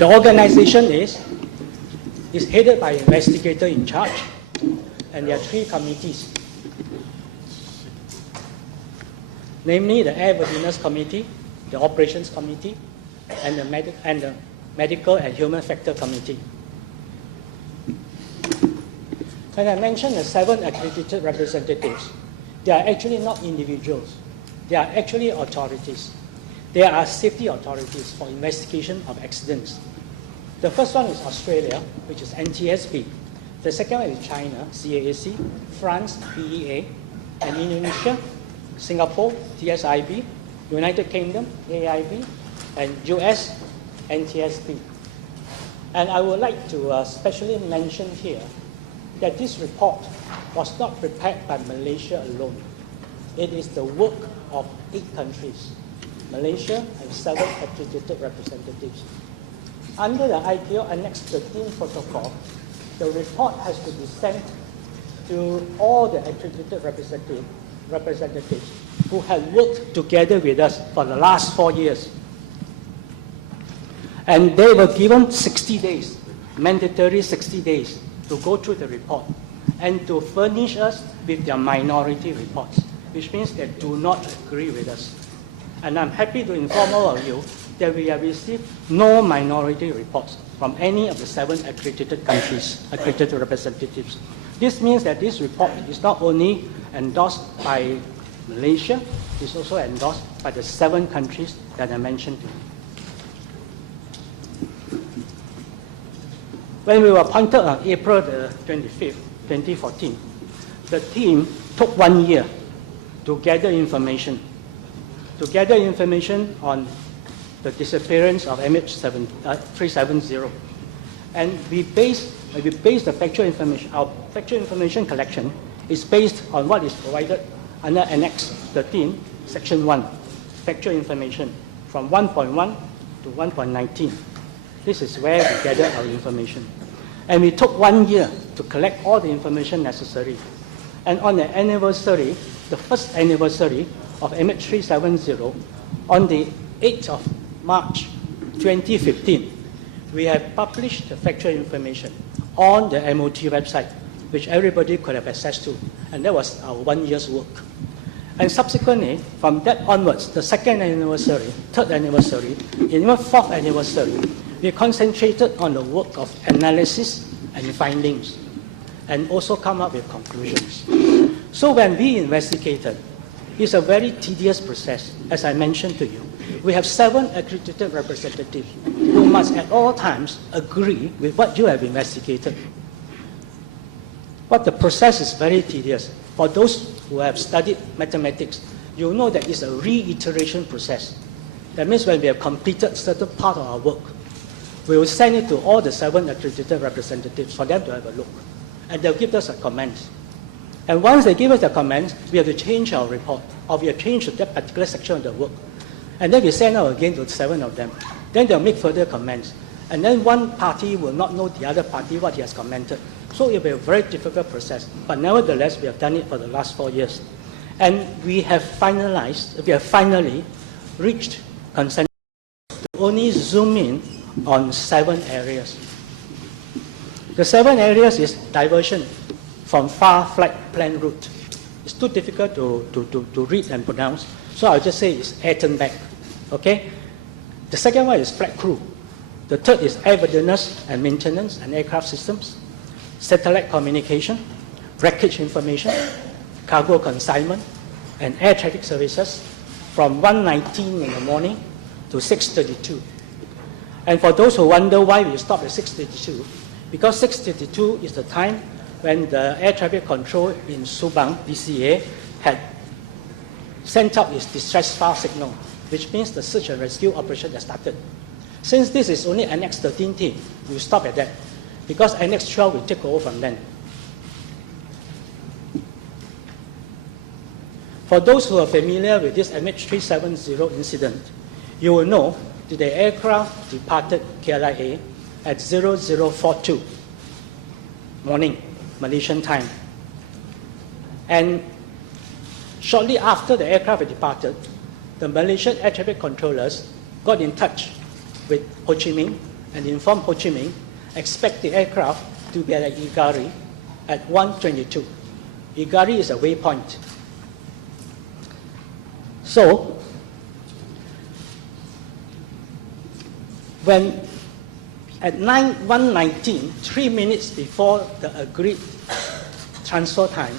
The organization is headed by an investigator in charge, and there are 3 committees, namely the Airworthiness Committee, the Operations Committee, and the Medical and Human Factor Committee. When I mentioned the 7 accredited representatives, they are actually not individuals. They are actually authorities. They are safety authorities for investigation of accidents. The first one is Australia, which is NTSB. The second one is China, CAAC, France, PEA, and Indonesia, Singapore, TSIB, United Kingdom, AIB, and US, NTSB. And I would like to specially mention here that this report was not prepared by Malaysia alone. It is the work of 8 countries, Malaysia and 7 accredited representatives. Under the ICAO Annex 13 protocol, the report has to be sent to all the accredited representatives who have worked together with us for the last 4 years. And they were given 60 days, mandatory 60 days, to go through the report and to furnish us with their minority reports, which means they do not agree with us. And I'm happy to inform all of you that we have received no minority reports from any of the 7 accredited countries, accredited representatives. This means that this report is not only endorsed by Malaysia, it's also endorsed by the 7 countries that I mentioned to you. When we were appointed on April the 25th, 2014, the team took 1 year to gather information on the disappearance of MH370. And we based the factual information, our factual information collection is based on what is provided under Annex 13, Section 1, factual information from 1.1 to 1.19. This is where we gather our information. And we took 1 year to collect all the information necessary. And on the anniversary, the first anniversary of MH370, on the 8th of March 2015, we have published the factual information on the MOT website, which everybody could have access to. And that was our 1 year's work. And subsequently, from that onwards, the 2nd anniversary, 3rd anniversary, even 4th anniversary, we concentrated on the work of analysis and findings, and also come up with conclusions. So when we investigated, it's a very tedious process, as I mentioned to you. We have 7 accredited representatives who must at all times agree with what you have investigated. But the process is very tedious. For those who have studied mathematics, you know that it's a reiteration process. That means when we have completed certain part of our work, we will send it to all the 7 accredited representatives for them to have a look. And they'll give us a comment. And once they give us the comments, we have to change our report, or we have changed that particular section of the work. And then we send out again to 7 of them. Then they'll make further comments. And then one party will not know the other party what he has commented. So it will be a very difficult process. But nevertheless, we have done it for the last 4 years. And we have finally reached consensus to only zoom in on 7 areas. The 7 areas is diversion from far flight plan route. It's too difficult to read and pronounce, so I'll just say it's air turn back. Okay? The second one is flight crew. The third is airworthiness and maintenance and aircraft systems, satellite communication, wreckage information, cargo consignment, and air traffic services from 1:19 in the morning to 6:32. And for those who wonder why we stopped at 6:32, because 6:32 is the time when the air traffic control in Subang, DCA, had sent out its distress file signal, which means the search and rescue operation has started. Since this is only Annex 13 team, we will stop at that, because Annex 12 will take over from then. For those who are familiar with this MH370 incident, you will know that the aircraft departed KLIA at 0042 morning, Malaysian time. And shortly after the aircraft had departed, the Malaysian air traffic controllers got in touch with Ho Chi Minh and informed Ho Chi Minh, expect the aircraft to be at Igari at 1:22. Igari is a waypoint. So, when at 1:19, 3 minutes before the agreed transfer time,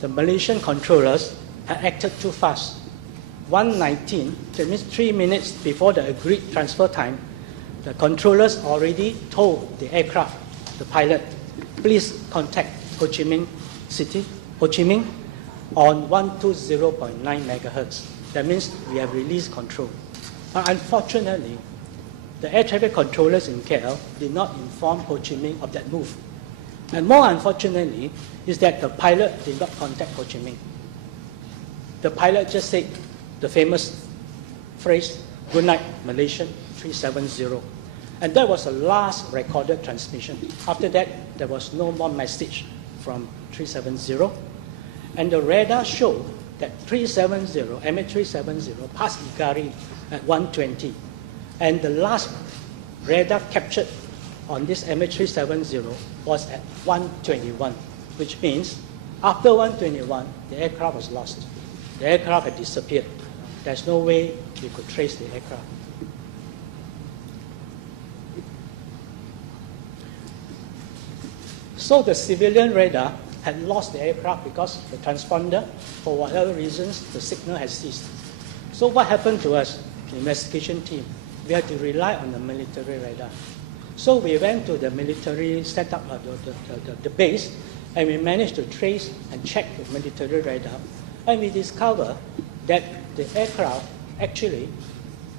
the Malaysian controllers had acted too fast. 1:19, that means 3 minutes before the agreed transfer time, the controllers already told the aircraft, the pilot, please contact Ho Chi Minh City, Ho Chi Minh, on 120.9 megahertz. That means we have released control. But unfortunately, the air traffic controllers in KL did not inform Ho Chi Minh of that move. And more unfortunately is that the pilot did not contact Ho Chi Minh. The pilot just said the famous phrase, "Good night, Malaysian 370." And that was the last recorded transmission. After that, there was no more message from 370. And the radar showed that MH370 passed Igari at 1:20. And the last radar captured on this MH370 was at 1:21, which means after 1:21, the aircraft was lost. The aircraft had disappeared. There's no way we could trace the aircraft. So the civilian radar had lost the aircraft because the transponder, for whatever reasons, the signal has ceased. So what happened to us, the investigation team? We had to rely on the military radar. So we went to the military setup, the base, and we managed to trace and check the military radar. And we discovered that the aircraft actually,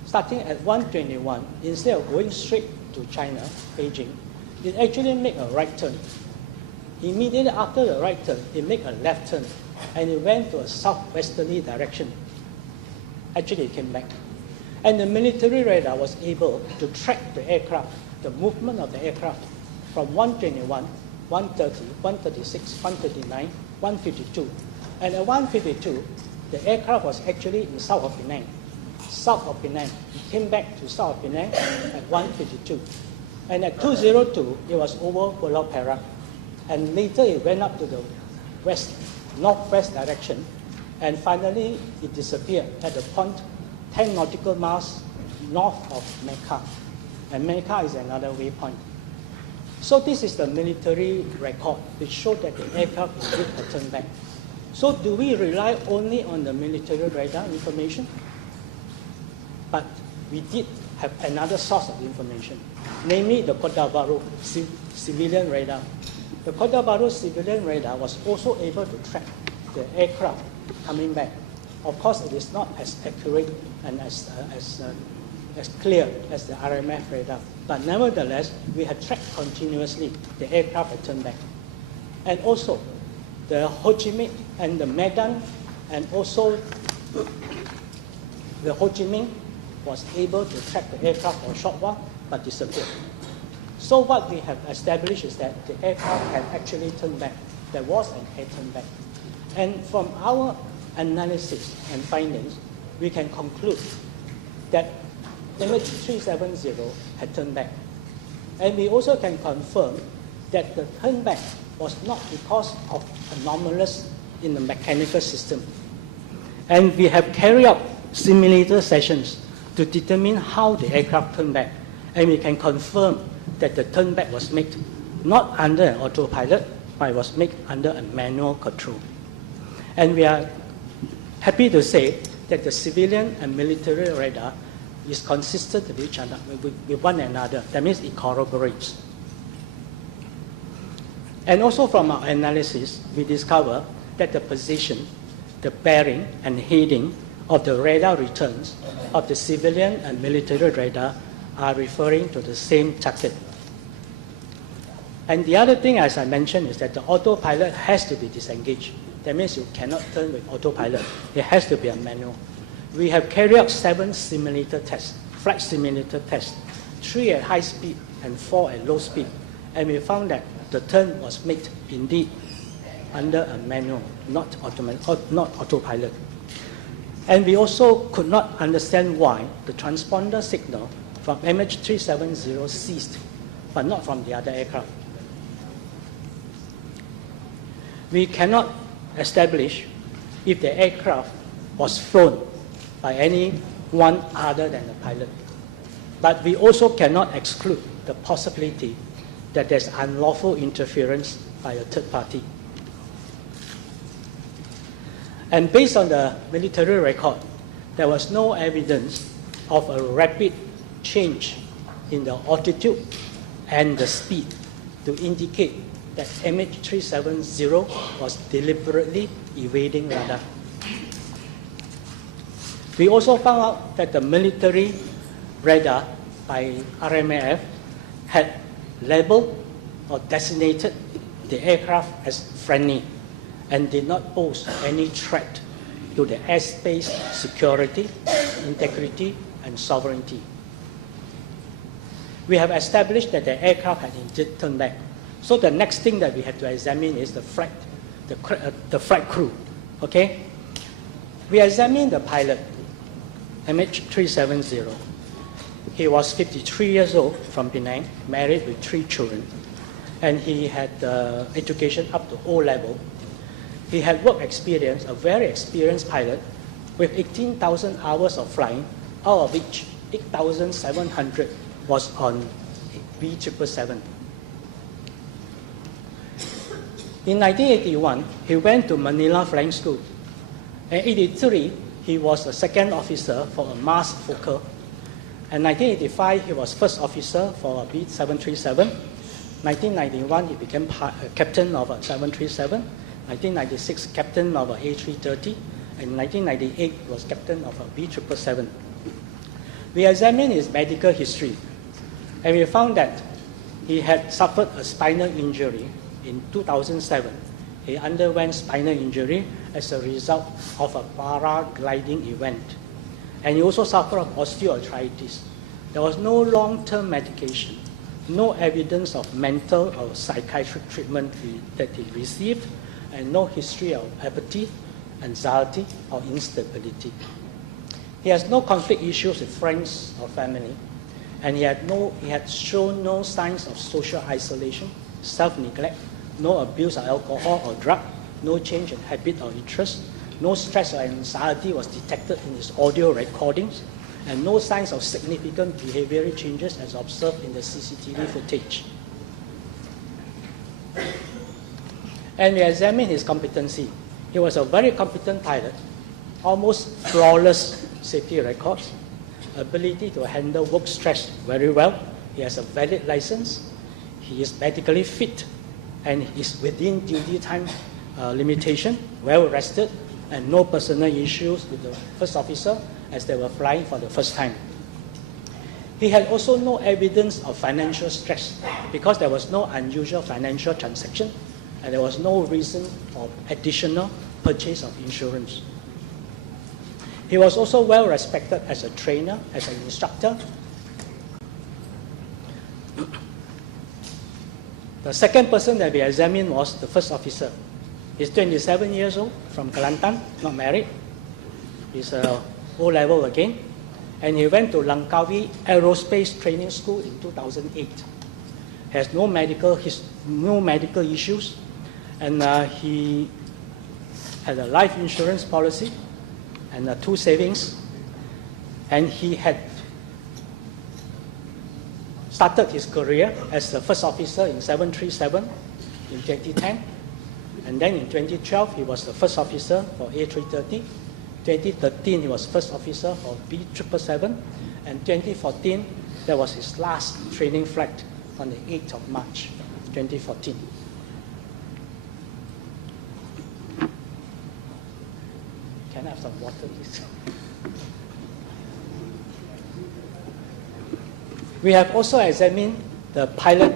starting at 1:21, instead of going straight to China, Beijing, it actually made a right turn. Immediately after the right turn, it made a left turn, and it went to a southwesterly direction. Actually, it came back. And the military radar was able to track the aircraft, the movement of the aircraft, from 1:21, 1:30, 1:36, 1:39, 1:52. And at 1:52, the aircraft was actually in south of Penang. South of Penang. It came back to south of Penang at 1:52. And at 2:02, it was over Pulau Perak. And later it went up to the west, northwest direction. And finally, it disappeared at the point 10 nautical miles north of Mecca. And Mecca is another waypoint. So this is the military record which showed that the aircraft indeed had turned back. So do we rely only on the military radar information? But we did have another source of information, namely the Kota Bharu civilian radar. The Kota Bharu civilian radar was also able to track the aircraft coming back. Of course, it is not as accurate and as clear as the RMF radar, but nevertheless, we had tracked continuously the aircraft had turned back. And also, the Ho Chi Minh and the Medan, and also the Ho Chi Minh was able to track the aircraft for a short while, but disappeared. So what we have established is that the aircraft had actually turned back. There was an air turn back. And from our analysis and findings, we can conclude that MH370 had turned back. And we also can confirm that the turn back was not because of anomalies in the mechanical system. And we have carried out simulator sessions to determine how the aircraft turned back. And we can confirm that the turn back was made not under an autopilot, but it was made under a manual control. And we are happy to say that the civilian and military radar is consistent with each other, with one another. That means it corroborates. And also from our analysis, we discover that the position, the bearing, and heading of the radar returns of the civilian and military radar are referring to the same target. And the other thing, as I mentioned, is that the autopilot has to be disengaged. That means you cannot turn with autopilot. It has to be a manual. We have carried out 7 simulator tests, flight simulator tests, 3 at high speed and 4 at low speed. And we found that the turn was made indeed under a manual, not autopilot. And we also could not understand why the transponder signal from MH370 ceased, but not from the other aircraft. We cannot establish if the aircraft was flown by anyone other than the pilot. But we also cannot exclude the possibility that there's unlawful interference by a third party. And based on the military record, there was no evidence of a rapid change in the altitude and the speed to indicate that MH370 was deliberately evading radar. We also found out that the military radar by RMAF had labeled or designated the aircraft as friendly and did not pose any threat to the airspace security, integrity, and sovereignty. We have established that the aircraft had indeed turned back. So the next thing that we have to examine is the flight crew. Okay? We examined the pilot, MH370. He was 53 years old from Penang, married with 3 children, and he had education up to O level. He had work experience, a very experienced pilot, with 18,000 hours of flying, out of which 8,700 was on B777. In 1981, he went to Manila Flying School. In 1983, he was a second officer for a Mars Fokker. In 1985, he was first officer for a B737. 1991, he became captain of a 737. 1996, captain of a A330. And 1998, he was captain of a B777. We examined his medical history, and we found that he had suffered a spinal injury in 2007. He underwent spinal injury as a result of a paragliding event. And he also suffered of osteoarthritis. There was no long-term medication, no evidence of mental or psychiatric treatment that he received, and no history of apathy, anxiety, or instability. He has no conflict issues with friends or family, and he had shown no signs of social isolation, self-neglect, no abuse of alcohol or drug, no change in habit or interest, no stress or anxiety was detected in his audio recordings, and no signs of significant behavioral changes as observed in the CCTV footage. And we examined his competency. He was a very competent pilot, almost flawless safety records, ability to handle work stress very well. He has a valid license. He is medically fit and is within duty time limitation, well rested, and no personal issues with the first officer as they were flying for the first time. He had also no evidence of financial stress because there was no unusual financial transaction and there was no reason for additional purchase of insurance. He was also well respected as a trainer, as an instructor. The second person that we examined was the first officer. He's 27 years old, from Kelantan, not married. He's O-level again. And he went to Langkawi Aerospace Training School in 2008. He has no medical issues. And he had a life insurance policy and 2 savings. And he had started his career as the first officer in 737 in 2010. And then in 2012, he was the first officer for A330. 2013, he was first officer for B777. And 2014, that was his last training flight on the 8th of March, 2014. Can I have some water, please? We have also examined the pilot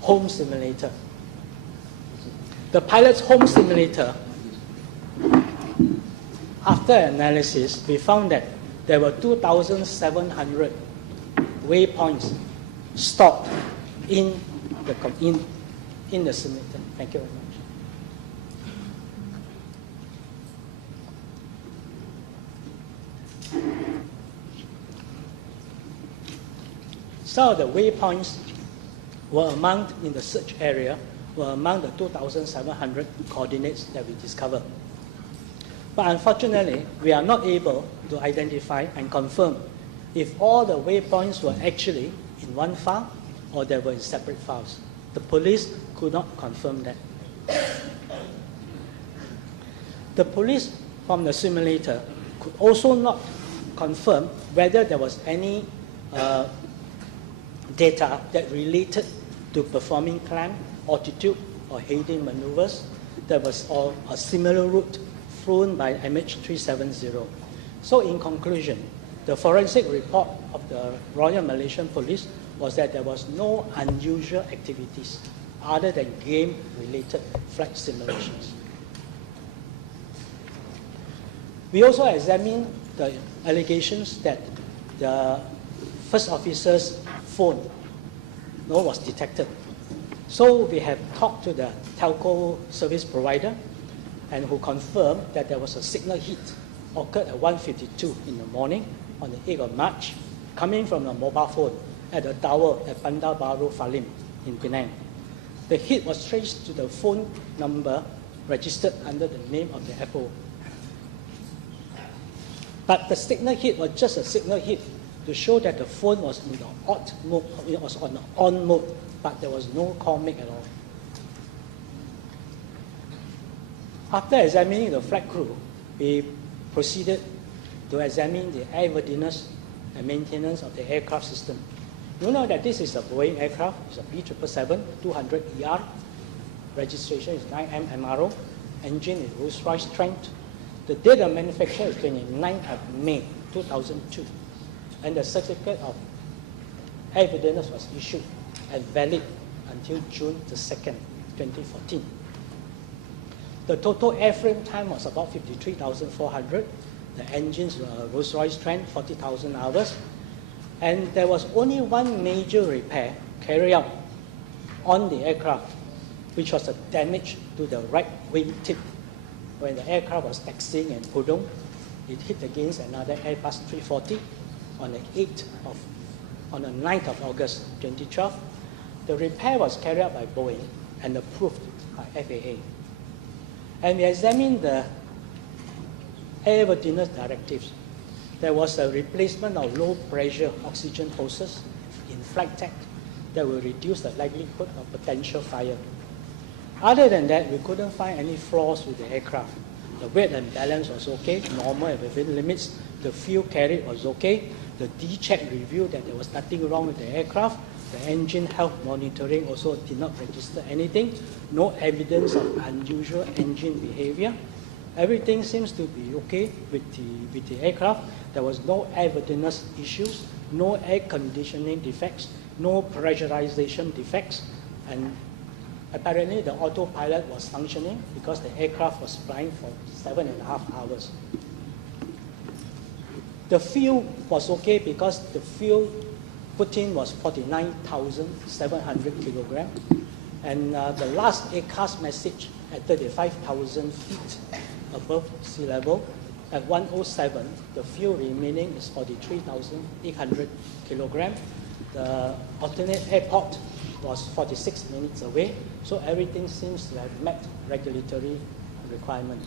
home simulator. The pilot's home simulator, after analysis, we found that there were 2,700 waypoints stored in the simulator. Thank you very much. Some of the waypoints were among, in the search area, were among the 2,700 coordinates that we discovered. But unfortunately, we are not able to identify and confirm if all the waypoints were actually in one file or they were in separate files. The police could not confirm that. The police from the simulator could also not confirm whether there was any data that related to performing climb, altitude, or heading maneuvers that was on a similar route flown by MH370. So in conclusion, the forensic report of the Royal Malaysian Police was that there was no unusual activities other than game-related flight simulations. We also examined the allegations that the first officer's phone was detected. So we have talked to the telco service provider and who confirmed that there was a signal hit occurred at 1:52 in the morning on the 8th of March, coming from a mobile phone at the tower at Bandar Baru Falim in Penang. The hit was traced to the phone number registered under the name of the Apple. But the signal hit was just a signal hit to show that the phone was in the odd mode, it was on the on mode, but there was no call make at all. After examining the flight crew, we proceeded to examine the airworthiness and maintenance of the aircraft system. You know that this is a Boeing aircraft, it's a B777-200ER, registration is 9M MRO, engine is Rolls-Royce Trent. The date of manufacture is 29th of May 2002, and the certificate of airworthiness was issued and valid until June the 2nd, 2014. The total airframe time was about 53,400. The engines were Rolls-Royce Trent, 40,000 hours. And there was only one major repair carried out on the aircraft, which was a damage to the right wing tip. When the aircraft was taxiing in Pudong, it hit against another Airbus 340 on the 9th of August 2012. The repair was carried out by Boeing and approved by FAA. And we examined the airworthiness directives. There was a replacement of low-pressure oxygen hoses in flight deck that will reduce the likelihood of potential fire. Other than that, we couldn't find any flaws with the aircraft. The weight and balance was okay, normal and within limits. The fuel carried was okay. The D-check reviewed that there was nothing wrong with the aircraft. The engine health monitoring also did not register anything. No evidence of unusual engine behavior. Everything seems to be okay with the aircraft. There was no airworthiness issues, no air conditioning defects, no pressurization defects, and apparently the autopilot was functioning because the aircraft was flying for 7.5 hours. The fuel was okay because the fuel put in was 49,700 kilograms, and the last ACAS message at 35,000 feet above sea level, at 107, the fuel remaining is 43,800 kilograms. The alternate airport was 46 minutes away, so everything seems to have met regulatory requirement.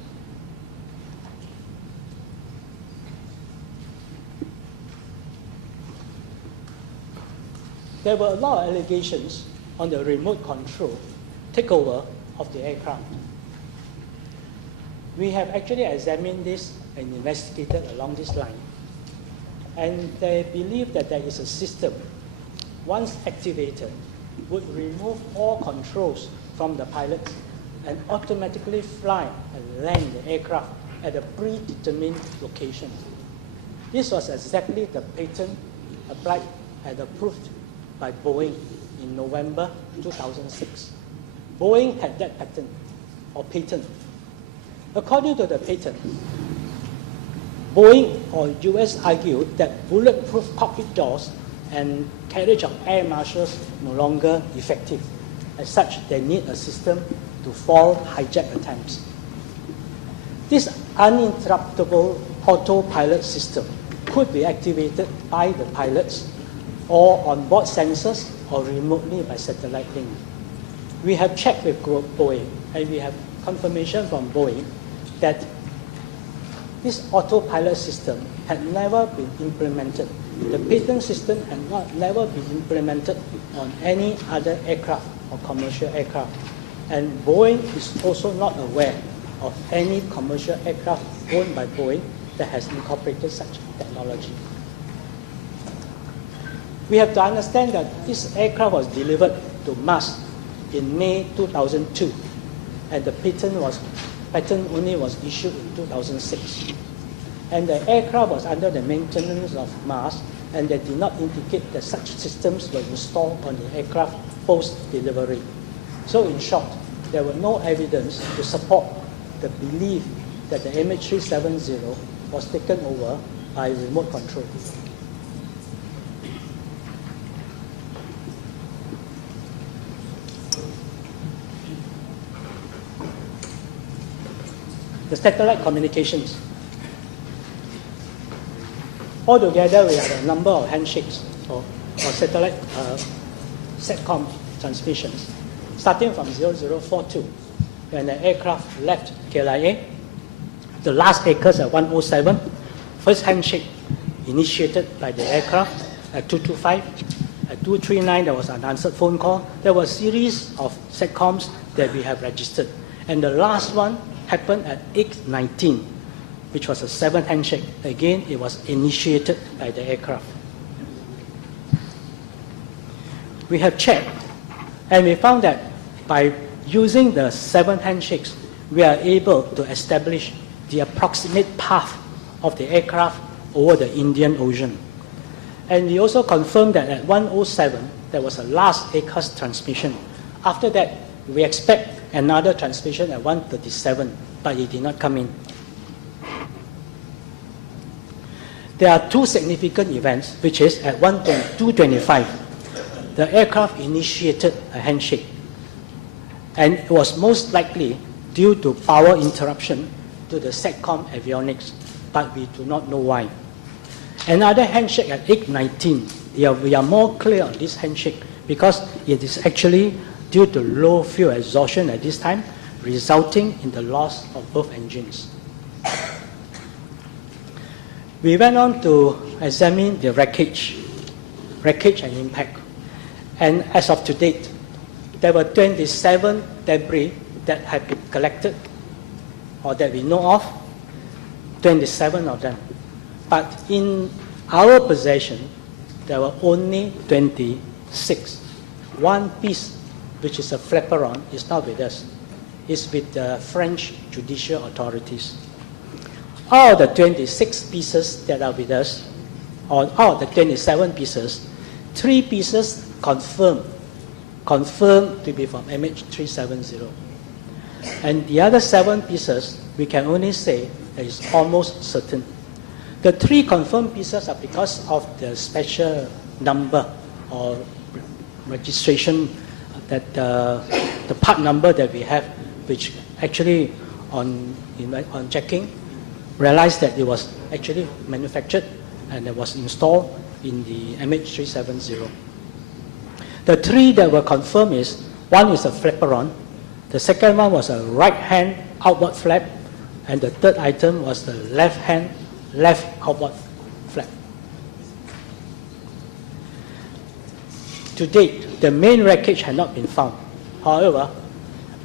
There were a lot of allegations on the remote control takeover of the aircraft. We have actually examined this and investigated along this line. And they believe that there is a system, once activated, would remove all controls from the pilots and automatically fly and land the aircraft at a predetermined location. This was exactly the patent applied and approved by Boeing in November 2006. Boeing had that patent, or patent. According to the patent, Boeing or US argued that bulletproof cockpit doors and carriage of air marshals no longer effective. As such, they need a system to foil hijack attempts. This uninterruptible autopilot system could be activated by the pilots or on board sensors or remotely by satellite link. We have checked with Boeing and we have confirmation from Boeing that this autopilot system had never been implemented. The patent system had never been implemented on any other aircraft or commercial aircraft. And Boeing is also not aware of any commercial aircraft owned by Boeing that has incorporated such technology. We have to understand that this aircraft was delivered to Mars in May 2002, and the patent only was issued in 2006. And the aircraft was under the maintenance of Mars, and they did not indicate that such systems were installed on the aircraft post-delivery. So in short, there were no evidence to support the belief that the MH370 was taken over by remote control. The satellite communications. Altogether, we had a number of handshakes or satellite SATCOM transmissions, starting from 0042, when the aircraft left KLIA. The last acres at 107, first handshake initiated by the aircraft at 225. At 239, there was an unanswered phone call. There were a series of SATCOMs that we have registered. And the last one happened at 819, which was a seventh handshake. Again, it was initiated by the aircraft. We have checked, and we found that by using the seven handshakes, we are able to establish the approximate path of the aircraft over the Indian Ocean. And we also confirmed that at 107, there was a last ACAS transmission. After that, we expect another transmission at 137, but it did not come in. There are two significant events, which is at 225, the aircraft initiated a handshake. And it was most likely due to power interruption to the SATCOM avionics, but we do not know why. Another handshake at 819, we are more clear on this handshake because it is actually due to low fuel exhaustion at this time, resulting in the loss of both engines. We went on to examine the wreckage and impact. And as of to date, there were 27 debris that had been collected or that we know of, 27 of them. But in our possession, there were only 26. One piece, which is a flaperon, is not with us. It's with the French judicial authorities. All of the 26 pieces that are with us, or all of the 27 pieces, 3 pieces confirmed to be from MH370. And the other 7 pieces, we can only say that it's almost certain. The 3 confirmed pieces are because of the special number or registration, that the part number that we have, which actually on checking, realized that it was actually manufactured and it was installed in the MH370. The 3 that were confirmed is, one is a flaperon, the second one was a right-hand outboard flap, and the third item was the left outboard flap. To date, the main wreckage had not been found. However,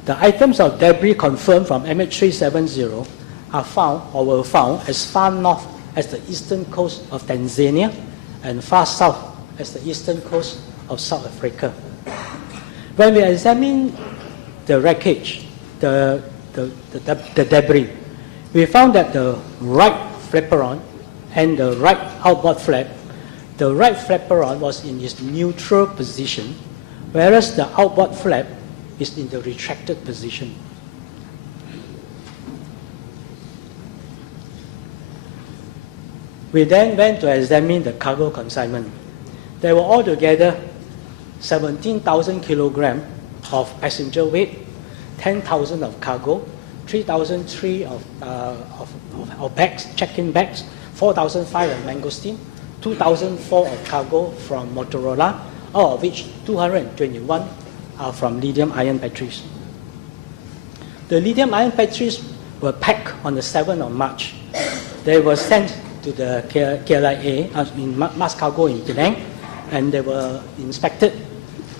the items of debris confirmed from MH370 are found or were found as far north as the eastern coast of Tanzania and far south as the eastern coast of South Africa. When we examine the wreckage, the debris, we found that the right flaperon and the right outboard flap, the right flaperon was in its neutral position, whereas the outboard flap is in the retracted position. We then went to examine the cargo consignment. There were altogether 17,000 kilograms of passenger weight, 10,000 of cargo, 3,003 of bags, check-in bags, 4,005 of mangosteen, 2,004 of cargo from Motorola, out of which 221 are from lithium-ion batteries. The lithium-ion batteries were packed on the 7th of March. They were sent to the KLIA in mass cargo in Penang, and they were inspected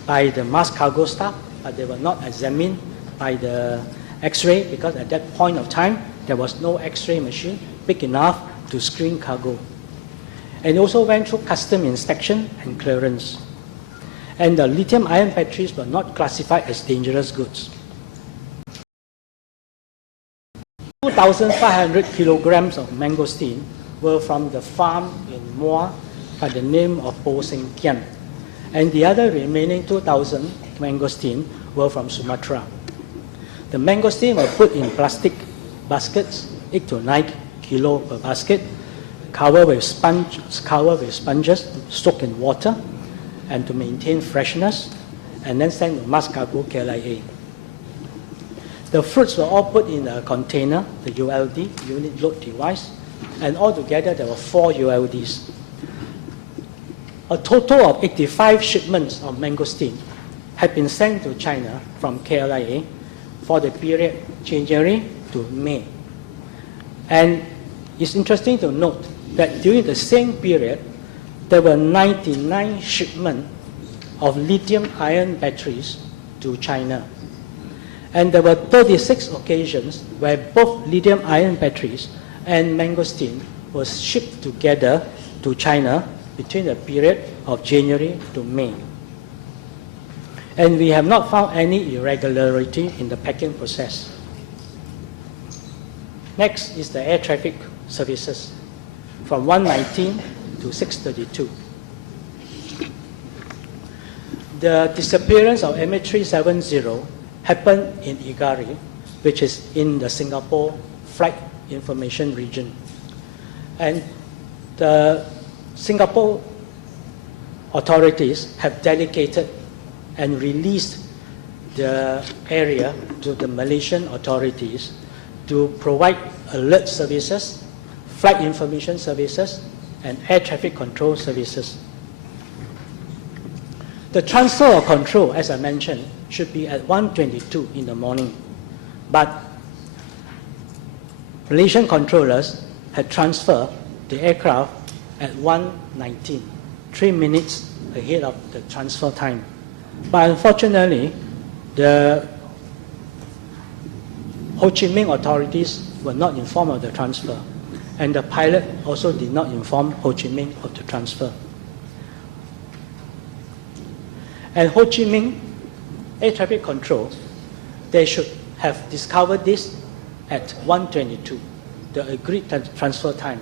by the mass cargo staff, but they were not examined by the X-ray because at that point of time, there was no X-ray machine big enough to screen cargo. And also went through custom inspection and clearance. And the lithium-ion batteries were not classified as dangerous goods. 2,500 kilograms of mangosteen were from the farm in Muar by the name of Po Seng Kian. And the other remaining 2,000 mangosteen were from Sumatra. The mangosteen were put in plastic baskets, 8 to 9 kilo per basket, covered with sponges soaked in water and to maintain freshness, and then sent to mass cargo KLIA. The fruits were all put in a container, the ULD, unit load device, and altogether there were 4 ULDs. A total of 85 shipments of mangosteen had been sent to China from KLIA for the period January to May. And it's interesting to note that during the same period, there were 99 shipments of lithium-ion batteries to China. And there were 36 occasions where both lithium-ion batteries and mangosteen were shipped together to China between the period of January to May. And we have not found any irregularity in the packing process. Next is the air traffic services from 119 to 632. The disappearance of MH370 happened in Igari, which is in the Singapore Flight Information Region. And the Singapore authorities have dedicated and released the area to the Malaysian authorities to provide alert services, flight information services, and air traffic control services. The transfer of control, as I mentioned, should be at 1:22 in the morning. But Malaysian controllers had transferred the aircraft at 1:19, 3 minutes ahead of the transfer time. But unfortunately, the Ho Chi Minh authorities were not informed of the transfer, and the pilot also did not inform Ho Chi Minh of the transfer. And Ho Chi Minh Air Traffic Control, they should have discovered this at 1:22, the agreed transfer time.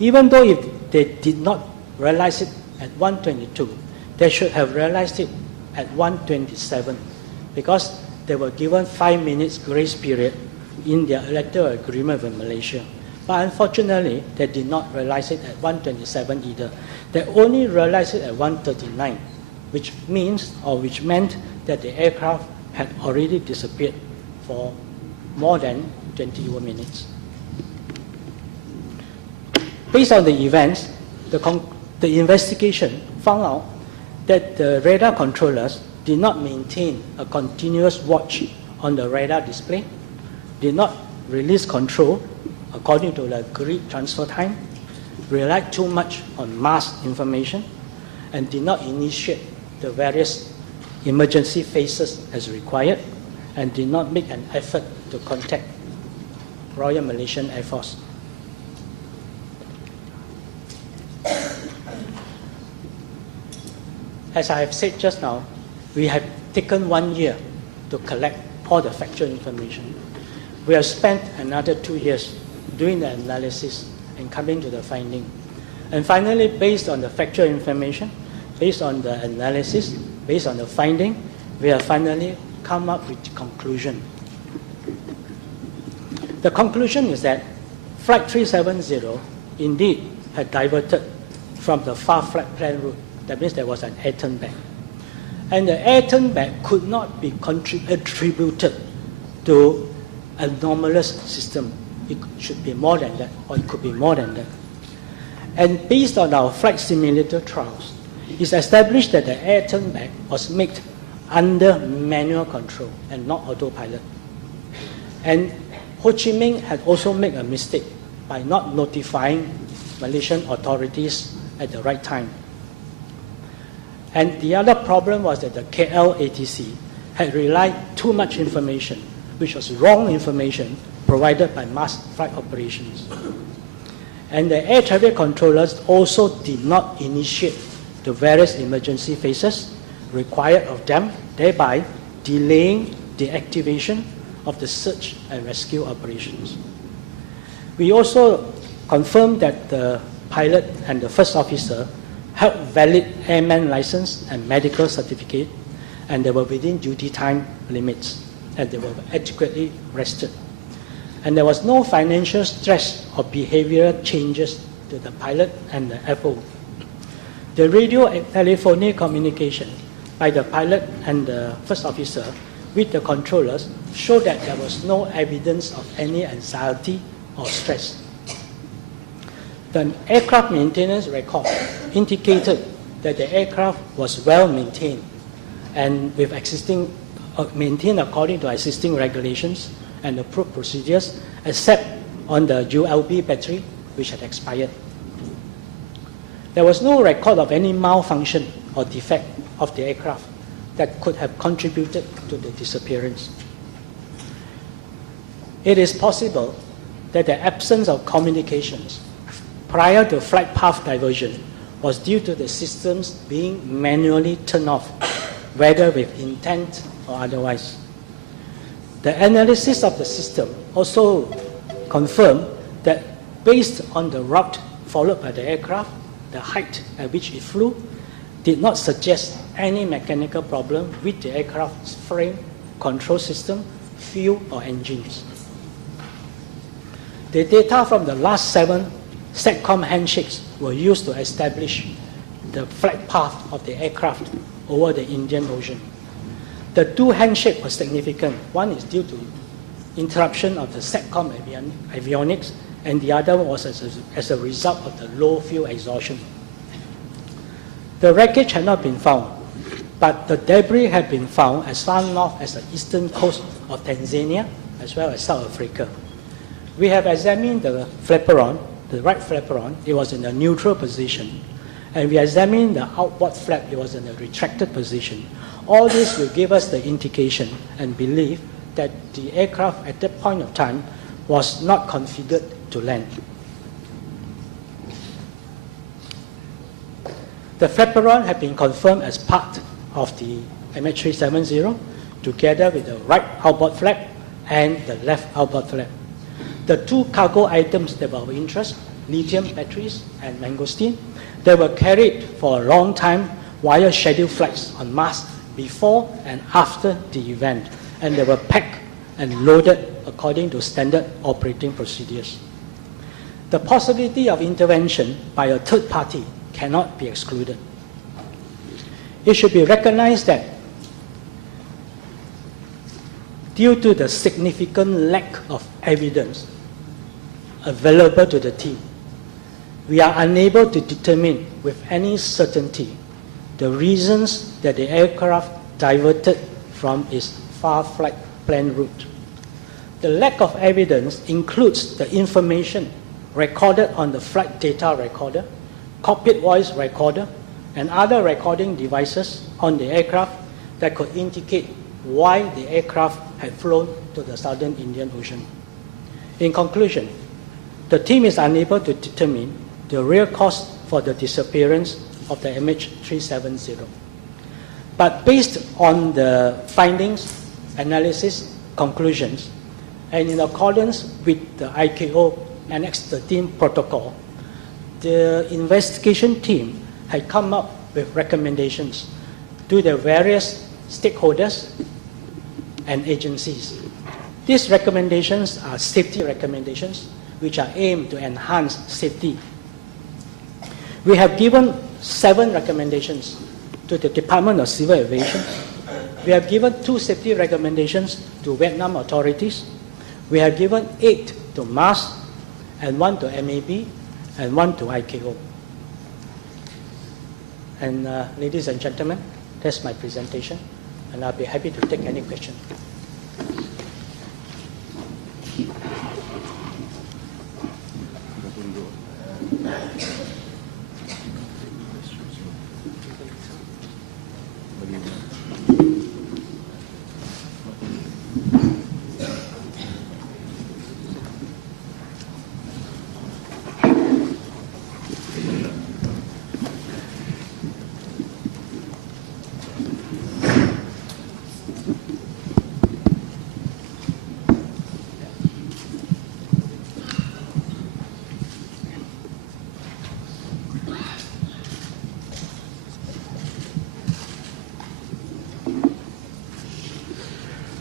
Even though if they did not realize it at 1:22, they should have realized it at 1:27, because they were given 5 minutes grace period in their electoral agreement with Malaysia. But unfortunately, they did not realize it at 1:27 either. They only realized it at 1:39, which meant that the aircraft had already disappeared for more than 21 minutes. Based on the events, the investigation found out that the radar controllers did not maintain a continuous watch on the radar display, did not release control according to the agreed transfer time, relied too much on mass information, and did not initiate the various emergency phases as required, and did not make an effort to contact Royal Malaysian Air Force. As I have said just now, we have taken 1 year to collect all the factual information. We have spent another 2 years doing the analysis and coming to the finding. And finally, based on the factual information, based on the analysis, based on the finding, we have finally come up with the conclusion. The conclusion is that Flight 370 indeed had diverted from the far flight plan route. That means there was an air turn back. And the air turn back could not be attributed to an anomalous system. It should be more than that, or it could be more than that. And based on our flight simulator trials, it's established that the air turn back was made under manual control and not autopilot. And Ho Chi Minh had also made a mistake by not notifying Malaysian authorities at the right time. And the other problem was that the KL ATC had relied too much information, which was wrong information provided by mass flight operations. And the air traffic controllers also did not initiate the various emergency phases required of them, thereby delaying the activation of the search and rescue operations. We also confirmed that the pilot and the first officer held valid airman license and medical certificate, and they were within duty time limits, and they were adequately rested. And there was no financial stress or behavioral changes to the pilot and the FO. The radio and telephonic communication by the pilot and the first officer with the controllers showed that there was no evidence of any anxiety or stress. The aircraft maintenance record indicated that the aircraft was well maintained and with maintained according to existing regulations and approved procedures, except on the ULB battery, which had expired. There was no record of any malfunction or defect of the aircraft that could have contributed to the disappearance. It is possible that the absence of communications prior to flight path diversion was due to the systems being manually turned off, whether with intent or otherwise. The analysis of the system also confirmed that based on the route followed by the aircraft, the height at which it flew did not suggest any mechanical problem with the aircraft's frame, control system, fuel, or engines. The data from the last 7 SATCOM handshakes were used to establish the flight path of the aircraft over the Indian Ocean. The 2 handshakes were significant. One is due to interruption of the SATCOM avionics, and the other was as a result of the low fuel exhaustion. The wreckage had not been found, but the debris had been found as far north as the eastern coast of Tanzania, as well as South Africa. We have examined the flaperon, the right flaperon. It was in a neutral position. And we examined the outboard flap. It was in a retracted position. All this will give us the indication and belief that the aircraft at that point of time was not configured to land. The flaperon had been confirmed as part of the MH370 together with the right outboard flap and the left outboard flap. The 2 cargo items that were of interest, lithium batteries and mangosteen, they were carried for a long time via scheduled flights on Mars before and after the event, and they were packed and loaded according to standard operating procedures. The possibility of intervention by a third party cannot be excluded. It should be recognized that due to the significant lack of evidence available to the team, we are unable to determine with any certainty the reasons that the aircraft diverted from its far flight plan route. The lack of evidence includes the information recorded on the flight data recorder, cockpit voice recorder, and other recording devices on the aircraft that could indicate why the aircraft had flown to the southern Indian Ocean. In conclusion, the team is unable to determine the real cause for the disappearance of the MH370. But based on the findings, analysis, conclusions, and in accordance with the ICAO Annex 13 protocol, the investigation team had come up with recommendations to the various stakeholders and agencies. These recommendations are safety recommendations which are aimed to enhance safety. We have given 7 recommendations to the Department of Civil Aviation. We have given 2 safety recommendations to Vietnam authorities. We have given 8 to MAS and 1 to MAB. and 1 to IKO. And ladies and gentlemen, that's my presentation, and I'll be happy to take any question.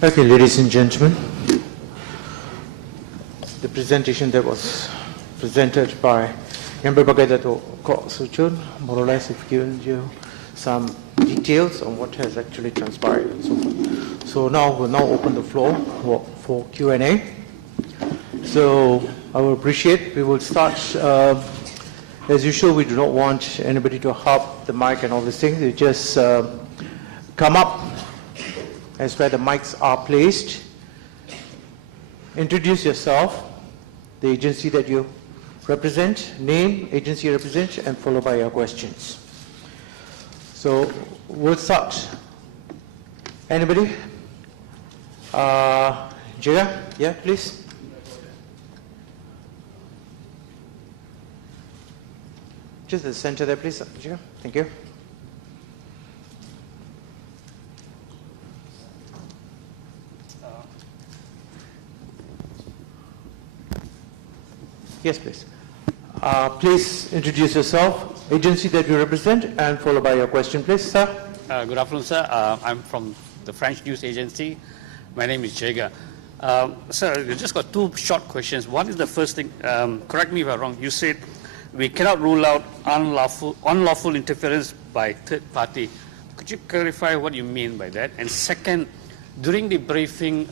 Okay, ladies and gentlemen, the presentation that was presented by Yang Berbagai Dato' Kok Suchun more or less have given you some details on what has actually transpired and so forth. So now we'll open the floor for Q&A. So I will appreciate, we will start, as usual, we do not want anybody to hop the mic and all these things. You just come up as where the mics are placed. Introduce yourself, the agency that you represent, name, agency you represent, and followed by your questions. So we'll start. Anybody? Jaya? Yeah, please. Just the center there, please. Jaya. Thank you. Yes, please. Please introduce yourself, agency that you represent, and followed by your question, please, sir. Good afternoon, sir. I'm from the French news agency. My name is Jega. Sir, you just got 2 short questions. One is the first thing, correct me if I'm wrong, you said we cannot rule out unlawful interference by third party. Could you clarify what you mean by that? And second, during the briefing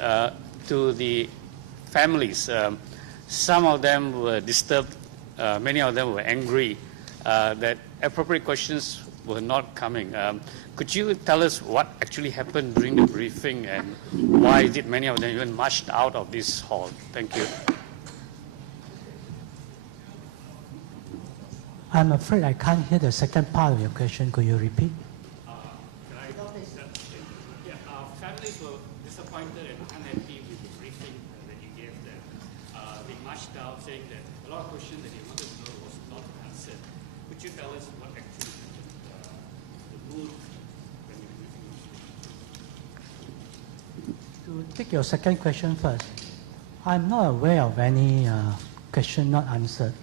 to the families, some of them were disturbed, many of them were angry that appropriate questions were not coming. Could you tell us what actually happened during the briefing and why did many of them even marched out of this hall? Thank you. I'm afraid I can't hear the second part of your question. Could you repeat? Families were disappointed and unhappy with the briefing that you gave them. They marched out saying that a lot of questions that they wanted to know was not answered. Could you tell us what actually the mood when the briefing was? To take your second question first, I'm not aware of any question not answered.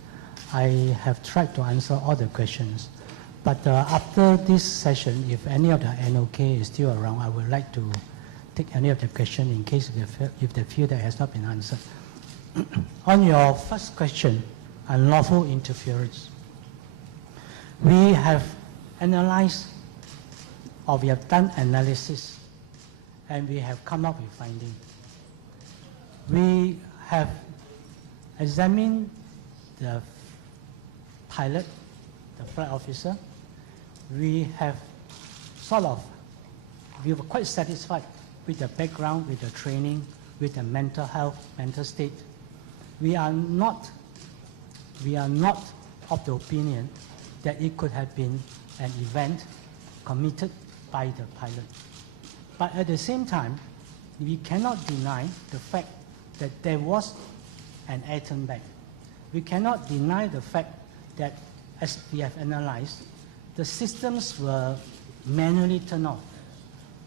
I have tried to answer all the questions. But after this session, if any of the NOK is still around, I would like to take any of the questions in case if they feel that has not been answered. On your first question, unlawful interference, we have analyzed or we have done analysis and we have come up with findings. We have examined the pilot, the flight officer. We were quite satisfied with the background, with the training, with the mental health, mental state. We are not of the opinion that it could have been an event committed by the pilot. But at the same time, we cannot deny the fact that there was an air turn back. We cannot deny the fact that, as we have analyzed, the systems were manually turned off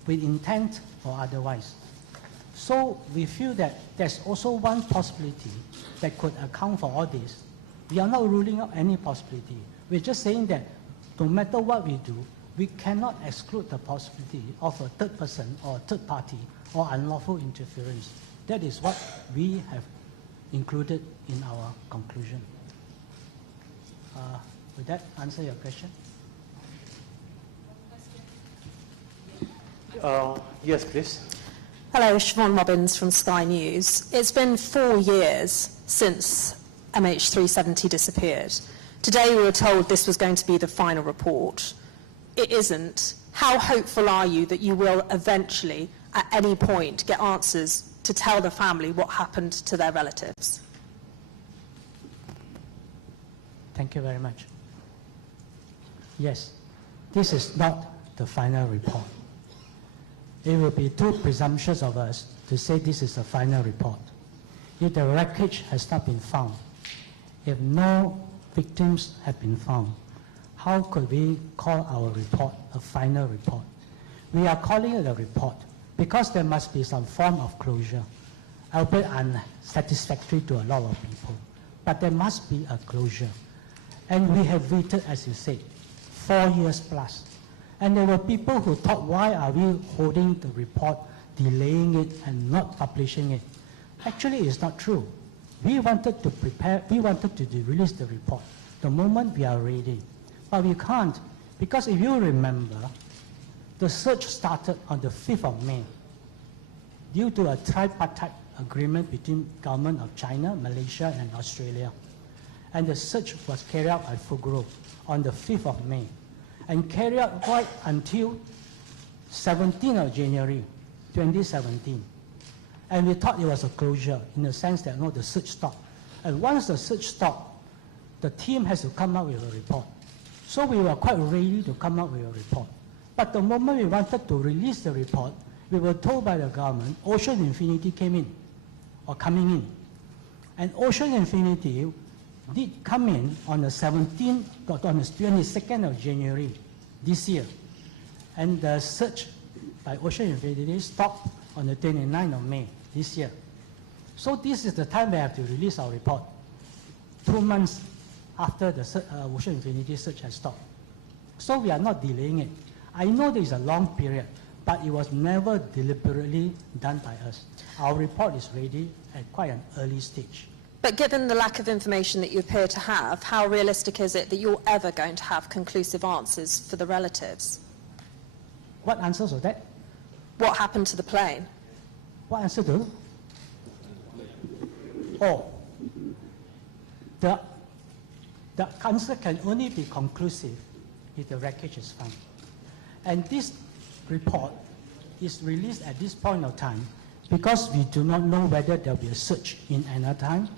with intent or otherwise. So we feel that there's also one possibility that could account for all this. We are not ruling out any possibility. We're just saying that no matter what we do, we cannot exclude the possibility of a third person or a third party or unlawful interference. That is what we have included in our conclusion. Would that answer your question? Yes, please. Hello, Siobhan Robbins from Sky News. It's been 4 years since MH370 disappeared. Today we were told this was going to be the final report. It isn't. How hopeful are you that you will eventually, at any point, get answers to tell the family what happened to their relatives? Thank you very much. Yes, this is not the final report. It will be too presumptuous of us to say this is the final report. If the wreckage has not been found, if no victims have been found, how could we call our report a final report? We are calling it a report because there must be some form of closure, albeit unsatisfactory to a lot of people. But there must be a closure. And we have waited, as you said, 4 years plus. And there were people who thought, why are we holding the report, delaying it, and not publishing it? Actually, it's not true. We wanted to prepare, we wanted to release the report the moment we are ready. But we can't, because if you remember, the search started on the 5th of May due to a tripartite agreement between government of China, Malaysia, and Australia. And the search was carried out at Fugro on the 5th of May and carried out right until 17th of January 2017. And we thought it was a closure in the sense that no, the search stopped. And once the search stopped, the team has to come up with a report. So we were quite ready to come up with a report. But the moment we wanted to release the report, we were told by the government, Ocean Infinity came in, or coming in. And Ocean Infinity did come in on the 17th, on the 22nd of January this year. And the search by Ocean Infinity stopped on the 29th of May this year. So this is the time we have to release our report, 2 months after the Ocean Infinity search has stopped. So we are not delaying it. I know there is a long period, but it was never deliberately done by us. Our report is ready at quite an early stage. But given the lack of information that you appear to have, how realistic is it that you're ever going to have conclusive answers for the relatives? What answers was that? What happened to the plane? What answer to? Oh, the answer can only be conclusive if the wreckage is found. And this report is released at this point of time because we do not know whether there will be a search in another time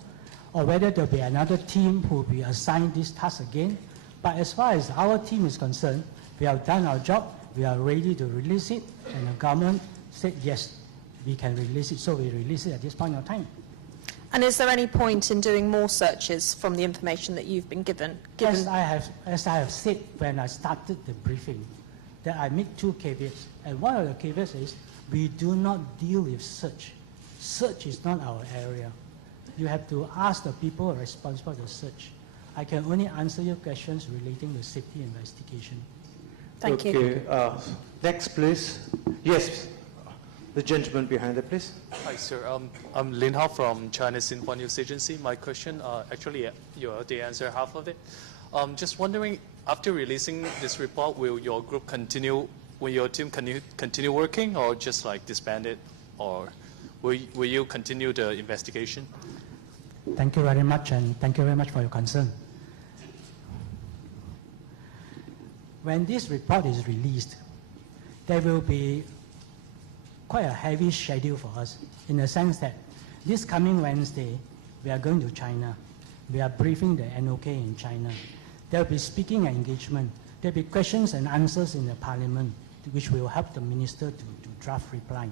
or whether there will be another team who will be assigned this task again. But as far as our team is concerned, we have done our job, we are ready to release it, and the government said yes, we can release it, so we release it at this point of time. And is there any point in doing more searches from the information that you've been given? As I have said when I started the briefing, that I make 2 caveats. And one of the caveats is we do not deal with search. Search is not our area. You have to ask the people responsible for the search. I can only answer your questions relating to safety investigation. Thank you. Okay, next please. Yes, the gentleman behind there, please. Hi, sir. I'm Lin Hao from China's Xinhua News Agency. My question, actually, you already answered half of it. Just wondering, after releasing this report, will your group continue, will your team continue working, or just like disband it, or will you continue the investigation? Thank you very much, and thank you very much for your concern. When this report is released, there will be quite a heavy schedule for us in the sense that this coming Wednesday, we are going to China. We are briefing the NOK in China. There will be speaking engagement. There will be questions and answers in the parliament, which will help the minister to draft reply.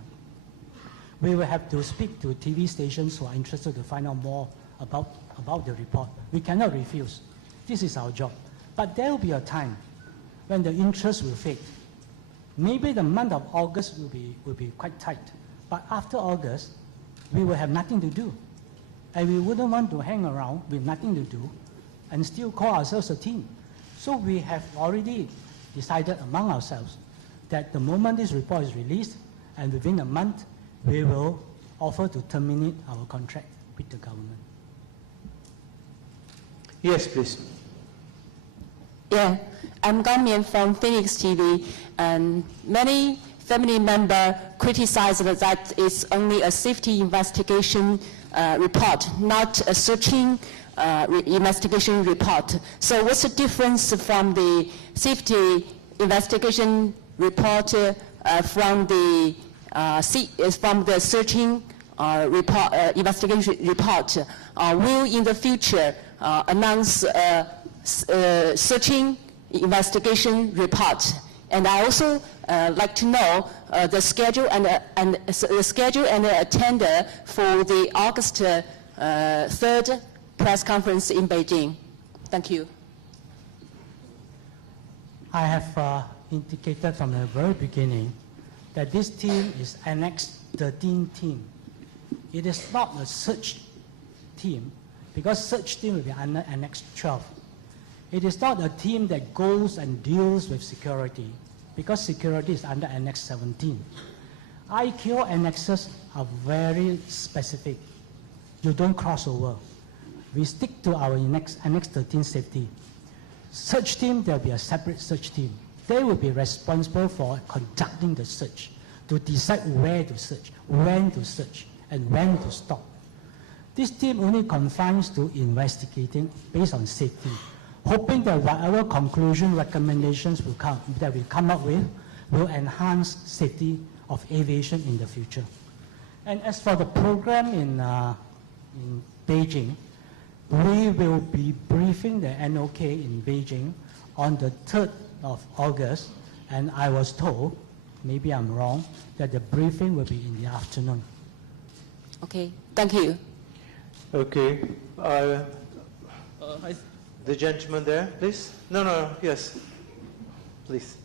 We will have to speak to TV stations who are interested to find out more about the report. We cannot refuse. This is our job. But there will be a time when the interest will fade. Maybe the month of August will be quite tight. But after August, we will have nothing to do. And we wouldn't want to hang around with nothing to do and still call ourselves a team. So we have already decided among ourselves that the moment this report is released, and within a month, we will offer to terminate our contract with the government. Yes, please. Yeah, I'm Gong Mian from Phoenix TV, and many family members criticized that it's only a safety investigation report, not a searching investigation report. So what's the difference from the safety investigation report from the searching report, investigation report? Will in the future announce searching investigation report? And I also like to know the schedule and the schedule and the attender for the August 3rd press conference in Beijing. Thank you. I have indicated from the very beginning that this team is Annex 13 team. It is not a search team, because search team will be under Annex 12. It is not a team that goes and deals with security, because security is under Annex 17. IQ annexes are very specific. You don't cross over. We stick to our Annex 13 safety. Search team, there will be a separate search team. They will be responsible for conducting the search, to decide where to search, when to search, and when to stop. This team only confines to investigating based on safety, hoping that whatever conclusion, recommendations that we come up with will enhance safety of aviation in the future. And as for the program in Beijing, we will be briefing the NOK in Beijing on the 3rd of August, and I was told, maybe I'm wrong, that the briefing will be in the afternoon. Okay, thank you. Okay. The gentleman there, please. No, yes. Please.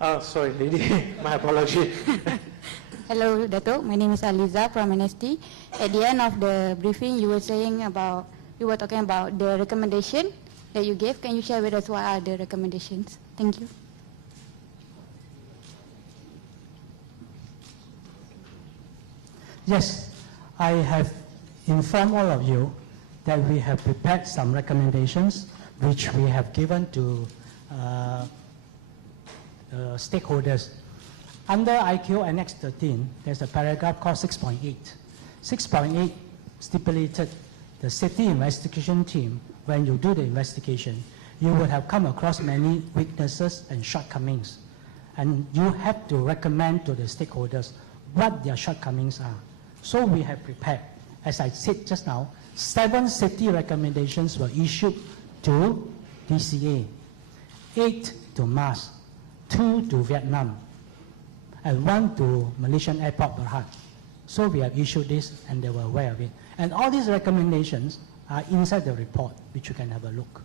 Oh, sorry, lady. My apology. Hello, Dato'. My name is Aliza from NST. At the end of the briefing, you were talking about the recommendation that you gave. Can you share with us what are the recommendations? Thank you. Yes, I have informed all of you that we have prepared some recommendations which we have given to stakeholders. Under IQ Annex 13, there's a paragraph called 6.8. 6.8 stipulated the safety investigation team, when you do the investigation, you would have come across many weaknesses and shortcomings. And you have to recommend to the stakeholders what their shortcomings are. So we have prepared, as I said just now, 7 safety recommendations were issued to DCA, 8 to MAS, 2 to Vietnam, and 1 to Malaysian Airport Berhad. So we have issued this, and they were aware of it. And all these recommendations are inside the report, which you can have a look.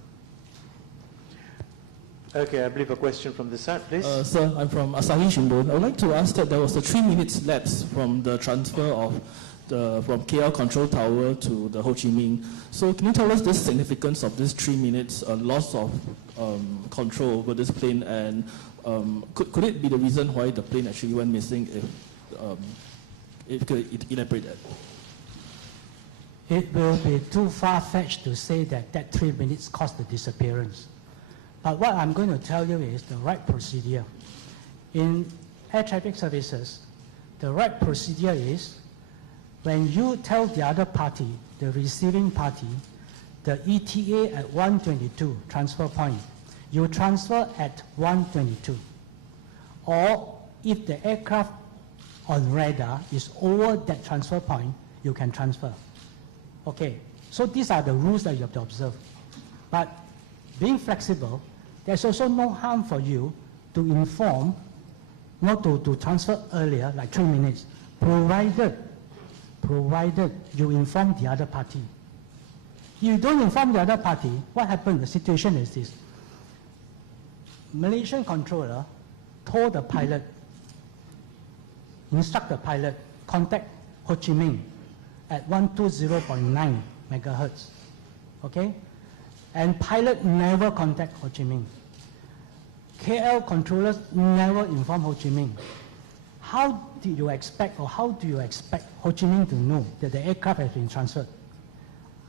Okay, I believe a question from this side, please. Sir, I'm from Asahi Shimbun. I would like to ask that there was a 3 minutes lapse from the transfer of from KL Control Tower to the Ho Chi Minh. So can you tell us the significance of this 3 minutes loss of control over this plane, and could it be the reason why the plane actually went missing, if you could elaborate that? It will be too far-fetched to say that that 3 minutes caused the disappearance. But what I'm going to tell you is the right procedure. In air traffic services, the right procedure is when you tell the other party, the receiving party, the ETA at 122 transfer point, you transfer at 122. Or if the aircraft on radar is over that transfer point, you can transfer. Okay, so these are the rules that you have to observe. But being flexible, there's also no harm for you to inform, not to transfer earlier, like 3 minutes, provided you inform the other party. You don't inform the other party, what happened? The situation is this. Malaysian controller told the pilot, instruct the pilot, contact Ho Chi Minh at 120.9 megahertz. Okay? And pilot never contact Ho Chi Minh. KL controllers never inform Ho Chi Minh. How do you expect Ho Chi Minh to know that the aircraft has been transferred?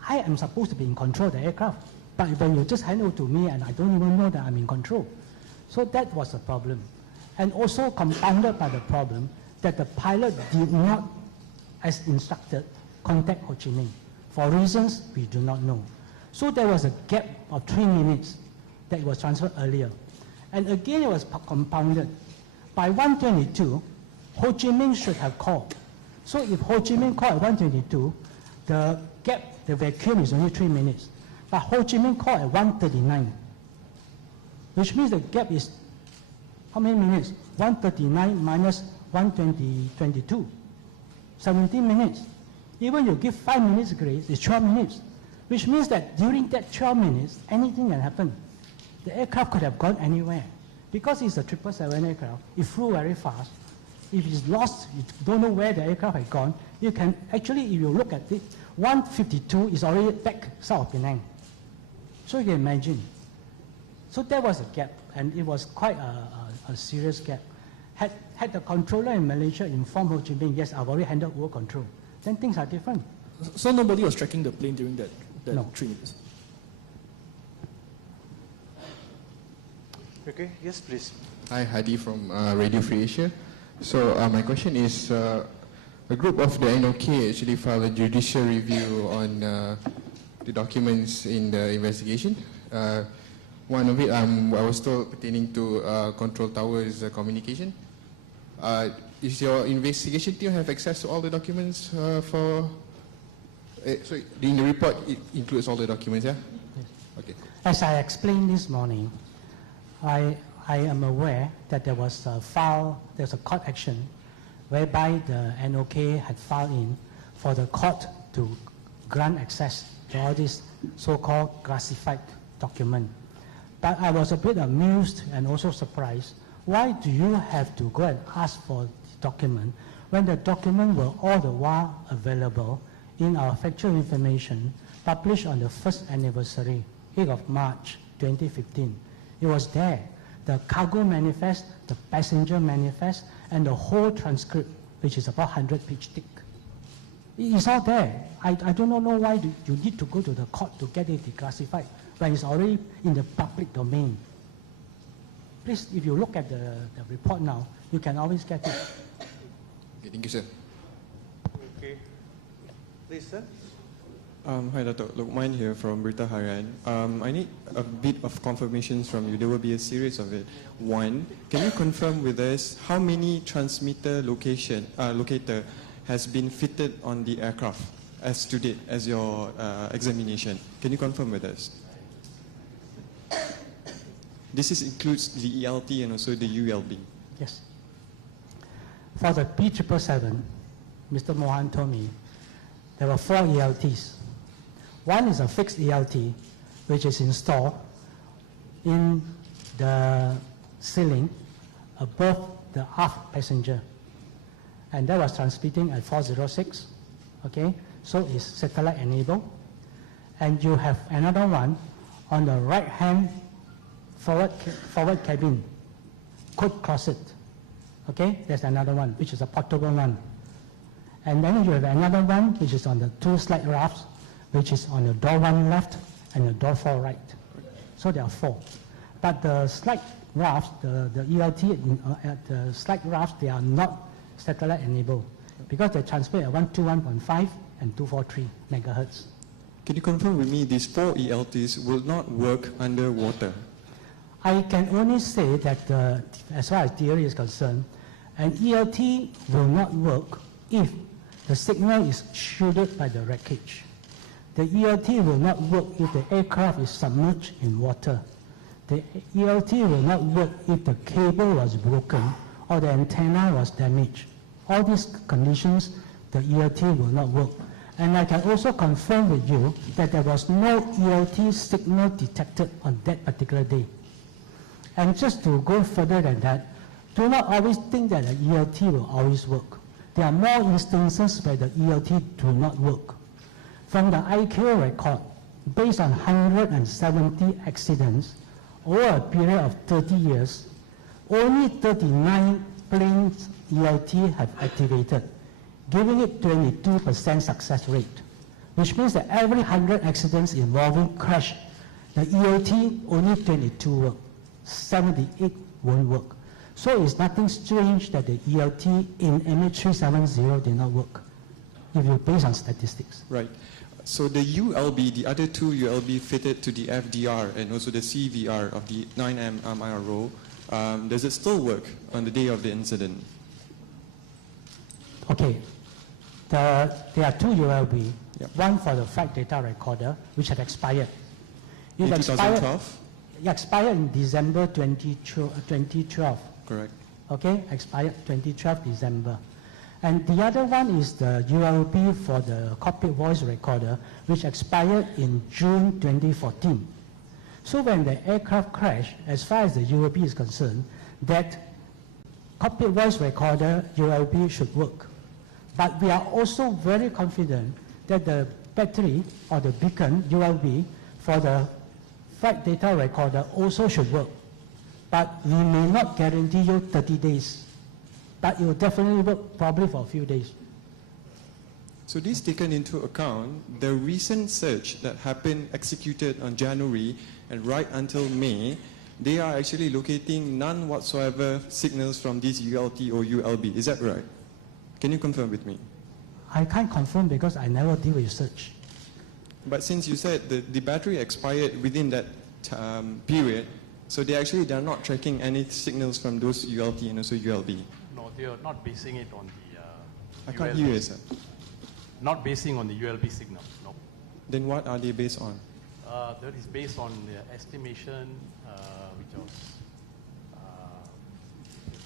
I am supposed to be in control of the aircraft, but when you just hand it to me and I don't even know that I'm in control. So that was the problem. And also compounded by the problem that the pilot did not, as instructed, contact Ho Chi Minh. For reasons we do not know. So there was a gap of 3 minutes that was transferred earlier. And again, it was compounded. By 1:22, Ho Chi Minh should have called. So if Ho Chi Minh called at 1:22, the gap, the vacuum is only 3 minutes. But Ho Chi Minh called at 1:39, which means the gap is how many minutes? 1:39 minus 1:22, 17 minutes. Even you give 5 minutes grace, it's 12 minutes, which means that during that 12 minutes, anything can happen. The aircraft could have gone anywhere. Because it's a 777 aircraft, it flew very fast. If it's lost, you don't know where the aircraft had gone, you can actually, if you look at it, 152 is already back south of Penang. So you can imagine. So there was a gap, and it was quite a serious gap. Had the controller in Malaysia informed Ho Chi Minh, yes, I've already handled work control, then things are different. So nobody was tracking the plane during that No. 3 minutes? Okay, yes, please. Hi, Hadi from Radio Free Asia. So my question is, a group of the NOK actually filed a judicial review on the documents in the investigation. One of it, I was told, pertaining to control towers communication. Is your investigation team have access to all the documents for? Sorry, in the report it includes all the documents, yeah? Yes. Okay. As I explained this morning, I am aware that there was there's a court action whereby the NOK had filed in for the court to grant access to all these so-called classified documents. But I was a bit amused and also surprised. Why do you have to go and ask for the document when the document were all the while available in our factual information published on the first anniversary, 8th of March 2015? It was there. The cargo manifest, the passenger manifest, and the whole transcript, which is about 100-page thick. It's all there. I do not know why you need to go to the court to get it declassified when it's already in the public domain. Please, if you look at the report now, you can always get it. Okay, thank you, sir. Okay. Please, sir. Hi, Dato. Lukman here from Berita Harian. I need a bit of confirmations from you. There will be a series of it. One, can you confirm with us how many transmitter locator has been fitted on the aircraft as to date, as your examination? Can you confirm with us? This includes the ELT and also the ULB. Yes. For the B777, Mr. Mohan told me there were 4 ELTs. One is a fixed ELT, which is installed in the ceiling above the aft passenger. And that was transmitting at 406, okay? So it's satellite enabled. And you have another one on the right-hand forward cabin, could closet, okay? There's another one, which is a portable one. And then you have another one, which is on the 2 slide rafts, which is on the door 1 left and the door 4 right. So there are 4. But the slide rafts, the ELT at the slide rafts, they are not satellite enabled because they transmit at 121.5 and 243 megahertz. Can you confirm with me these 4 ELTs will not work underwater? I can only say that as far as theory is concerned, an ELT will not work if the signal is shielded by the wreckage. The ELT will not work if the aircraft is submerged in water. The ELT will not work if the cable was broken or the antenna was damaged. All these conditions, the ELT will not work. And I can also confirm with you that there was no ELT signal detected on that particular day. And just to go further than that, do not always think that the ELT will always work. There are more instances where the ELT do not work. From the ICAO record, based on 170 accidents over a period of 30 years, only 39 planes ELT have activated, giving it 22% success rate, which means that every 100 accidents involving crash, the ELT only 22 work, 78 won't work. So it's nothing strange that the ELT in MH370 did not work, if you base on statistics. Right. So the ULB, the other two ULB fitted to the FDR and also the CVR of the 9M MRO, does it still work on the day of the incident? Okay. There are two ULB. Yep. One for the flight data recorder, which had expired. In 2012? It expired in December 2012. Correct. Okay, expired 2012 December. And the other one is the ULB for the cockpit voice recorder, which expired in June 2014. So when the aircraft crashed, as far as the ULB is concerned, that cockpit voice recorder ULB should work. But we are also very confident that the battery or the beacon ULB for the flight data recorder also should work. But we may not guarantee you 30 days. But it will definitely work probably for a few days. So this taken into account, the recent search that happened, executed on January and right until May, they are actually locating none whatsoever signals from this ULT or ULB. Is that right? Can you confirm with me? I can't confirm because I never deal with search. But since you said the battery expired within that period, so they're not tracking any signals from those ULT and also ULB. No, they are not basing it on the I can't hear you, sir. Not basing on the ULB signal, no. Then what are they based on? That is based on the estimation, which was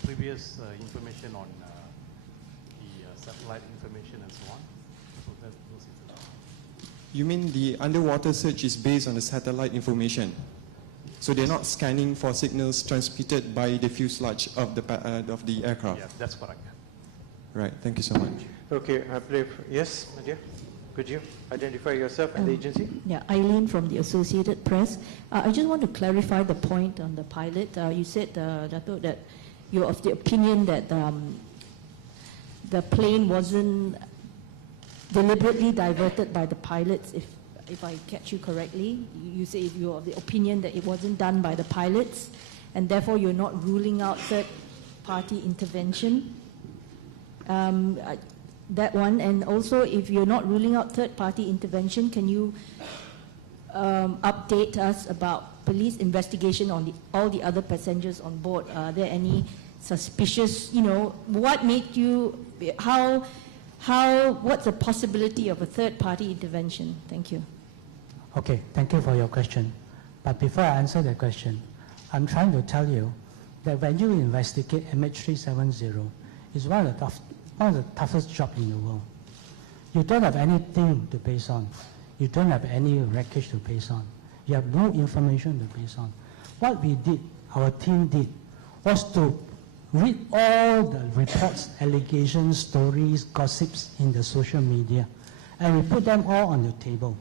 previous information on the satellite information and so on. So those information. You mean the underwater search is based on the satellite information? So they're not scanning for signals transmitted by the fuselage of the aircraft? Yeah, that's correct. Right, thank you so much. Okay, I believe, yes, Nadia, could you identify yourself and the agency? Yeah, Eileen from the Associated Press. I just want to clarify the point on the pilot. You said, Dato', that you're of the opinion that the plane wasn't deliberately diverted by the pilots, if I catch you correctly. You say you're of the opinion that it wasn't done by the pilots, and therefore you're not ruling out third-party intervention. That one, and also if you're not ruling out third-party intervention, can you update us about police investigation on all the other passengers on board? Are there any suspicious, what made you, what's the possibility of a third-party intervention? Thank you. Okay, thank you for your question. But before I answer that question, I'm trying to tell you that when you investigate MH370, it's one of the toughest jobs in the world. You don't have anything to base on. You don't have any wreckage to base on. You have no information to base on. What we did, our team did, was to read all the reports, allegations, stories, gossips in the social media, and we put them all on the table.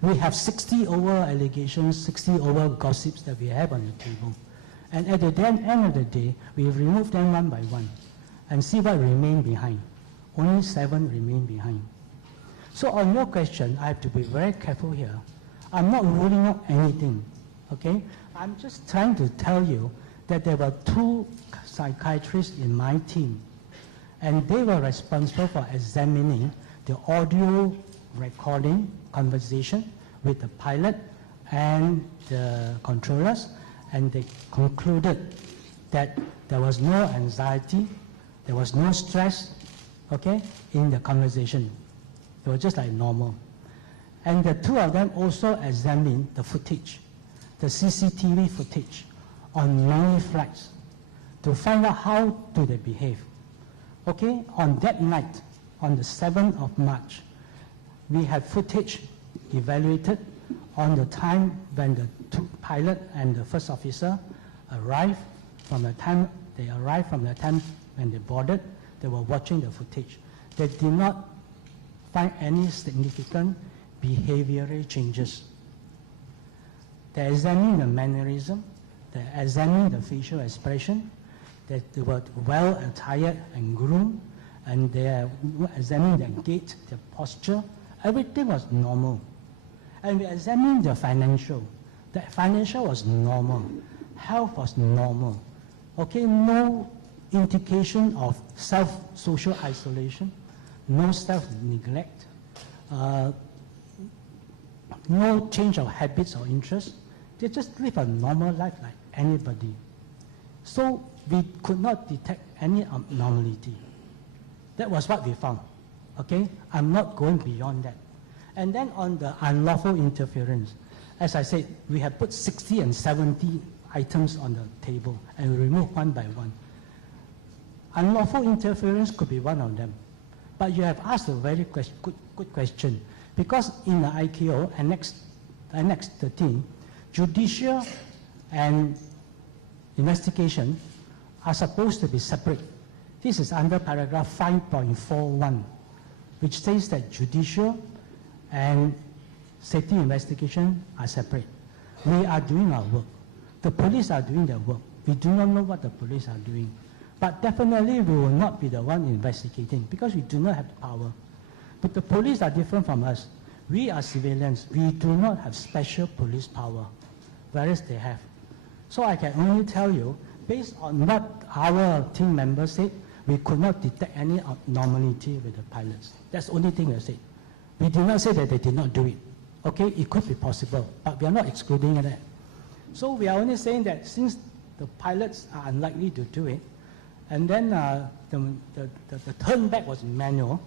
We have 60 over allegations, 60 over gossips that we have on the table. And at the end of the day, we remove them one by one and see what remained behind. Only 7 remain behind. So on your question, I have to be very careful here. I'm not ruling out anything, okay? I'm just trying to tell you that there were 2 psychiatrists in my team, and they were responsible for examining the audio recording conversation with the pilot and the controllers, and they concluded that there was no anxiety, there was no stress, okay, in the conversation. It was just like normal. And the 2 of them also examined the footage, the CCTV footage on many flights to find out how do they behave. Okay, on that night, on the 7th of March, we had footage evaluated on the time when the pilot and the first officer arrived. From the time they arrived, from the time when they boarded, they were watching the footage. They did not find any significant behavioral changes. They examined the mannerism, they examined the facial expression, they were well attired and groomed, and they examined their gait, their posture. Everything was normal. And we examined the financial. The financial was normal. Health was normal. Okay, no indication of social isolation, no self-neglect, no change of habits or interests. They just live a normal life like anybody. So we could not detect any abnormality. That was what we found. Okay? I'm not going beyond that. And then on the unlawful interference, as I said, we have put 60 and 70 items on the table and we remove one by one. Unlawful interference could be one of them. But you have asked a very good question. Because in the IKO, Annex 13, judicial and investigation are supposed to be separate. This is under paragraph 5.41, which says that judicial and safety investigation are separate. We are doing our work. The police are doing their work. We do not know what the police are doing. But definitely we will not be the one investigating because we do not have the power. But the police are different from us. We are civilians. We do not have special police power, whereas they have. So I can only tell you, based on what our team members said, we could not detect any abnormality with the pilots. That's the only thing we said. We did not say that they did not do it. Okay, it could be possible, but we are not excluding that. So we are only saying that since the pilots are unlikely to do it, and then the turn back was manual,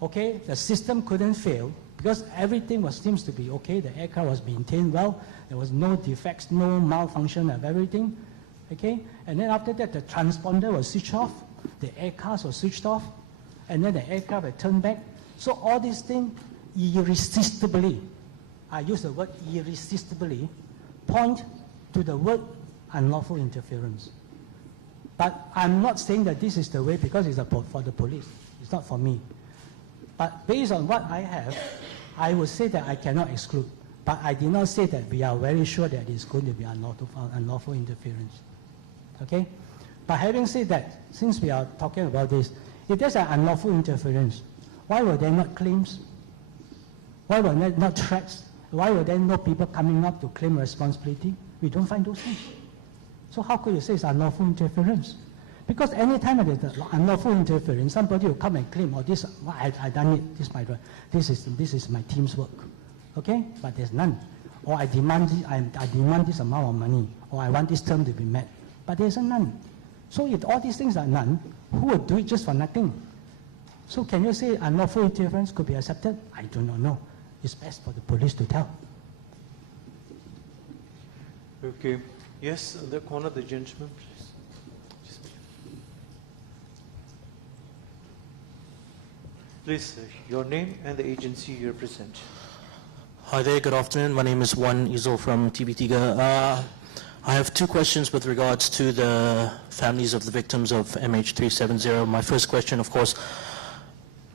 okay, the system couldn't fail because everything seems to be okay. The aircraft was maintained well. There was no defects, no malfunction of everything, okay? And then after that, the transponder was switched off, the aircraft was switched off, and then the aircraft had turned back. So all these things irresistibly, I use the word irresistibly, point to the word unlawful interference. But I'm not saying that this is the way because it's for the police. It's not for me. But based on what I have, I would say that I cannot exclude. But I did not say that we are very sure that it's going to be unlawful interference. Okay? But having said that, since we are talking about this, if there's an unlawful interference, why were there not claims? Why were there not threats? Why were there no people coming up to claim responsibility? We don't find those things. So how could you say it's unlawful interference? Because any time there's unlawful interference, somebody will come and claim, oh, this, I done it, this is my team's work. Okay? But there's none. Or I demand this amount of money, or I want this term to be met. But there's none. So if all these things are none, who would do it just for nothing? So can you say unlawful interference could be accepted? I do not know. It's best for the police to tell. Okay. Yes, in the corner, the gentleman, please. Please, your name and the agency you represent. Hi there, good afternoon. My name is Wan Izo from TBTiga. I have two questions with regards to the families of the victims of MH370. My first question, of course,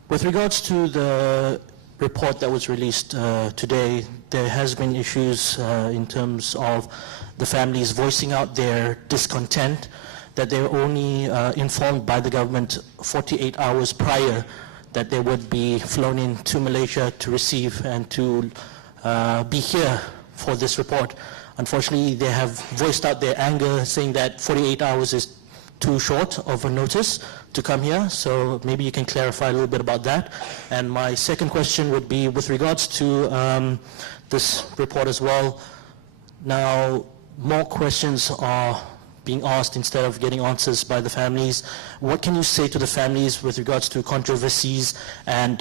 with regards to the report that was released today, there has been issues in terms of the families voicing out their discontent that they were only informed by the government 48 hours prior that they would be flown into Malaysia to receive and to be here for this report. Unfortunately, they have voiced out their anger, saying that 48 hours is too short of a notice to come here, so maybe you can clarify a little bit about that. And my second question would be with regards to this report as well. Now, more questions are being asked instead of getting answers by the families. What can you say to the families with regards to controversies and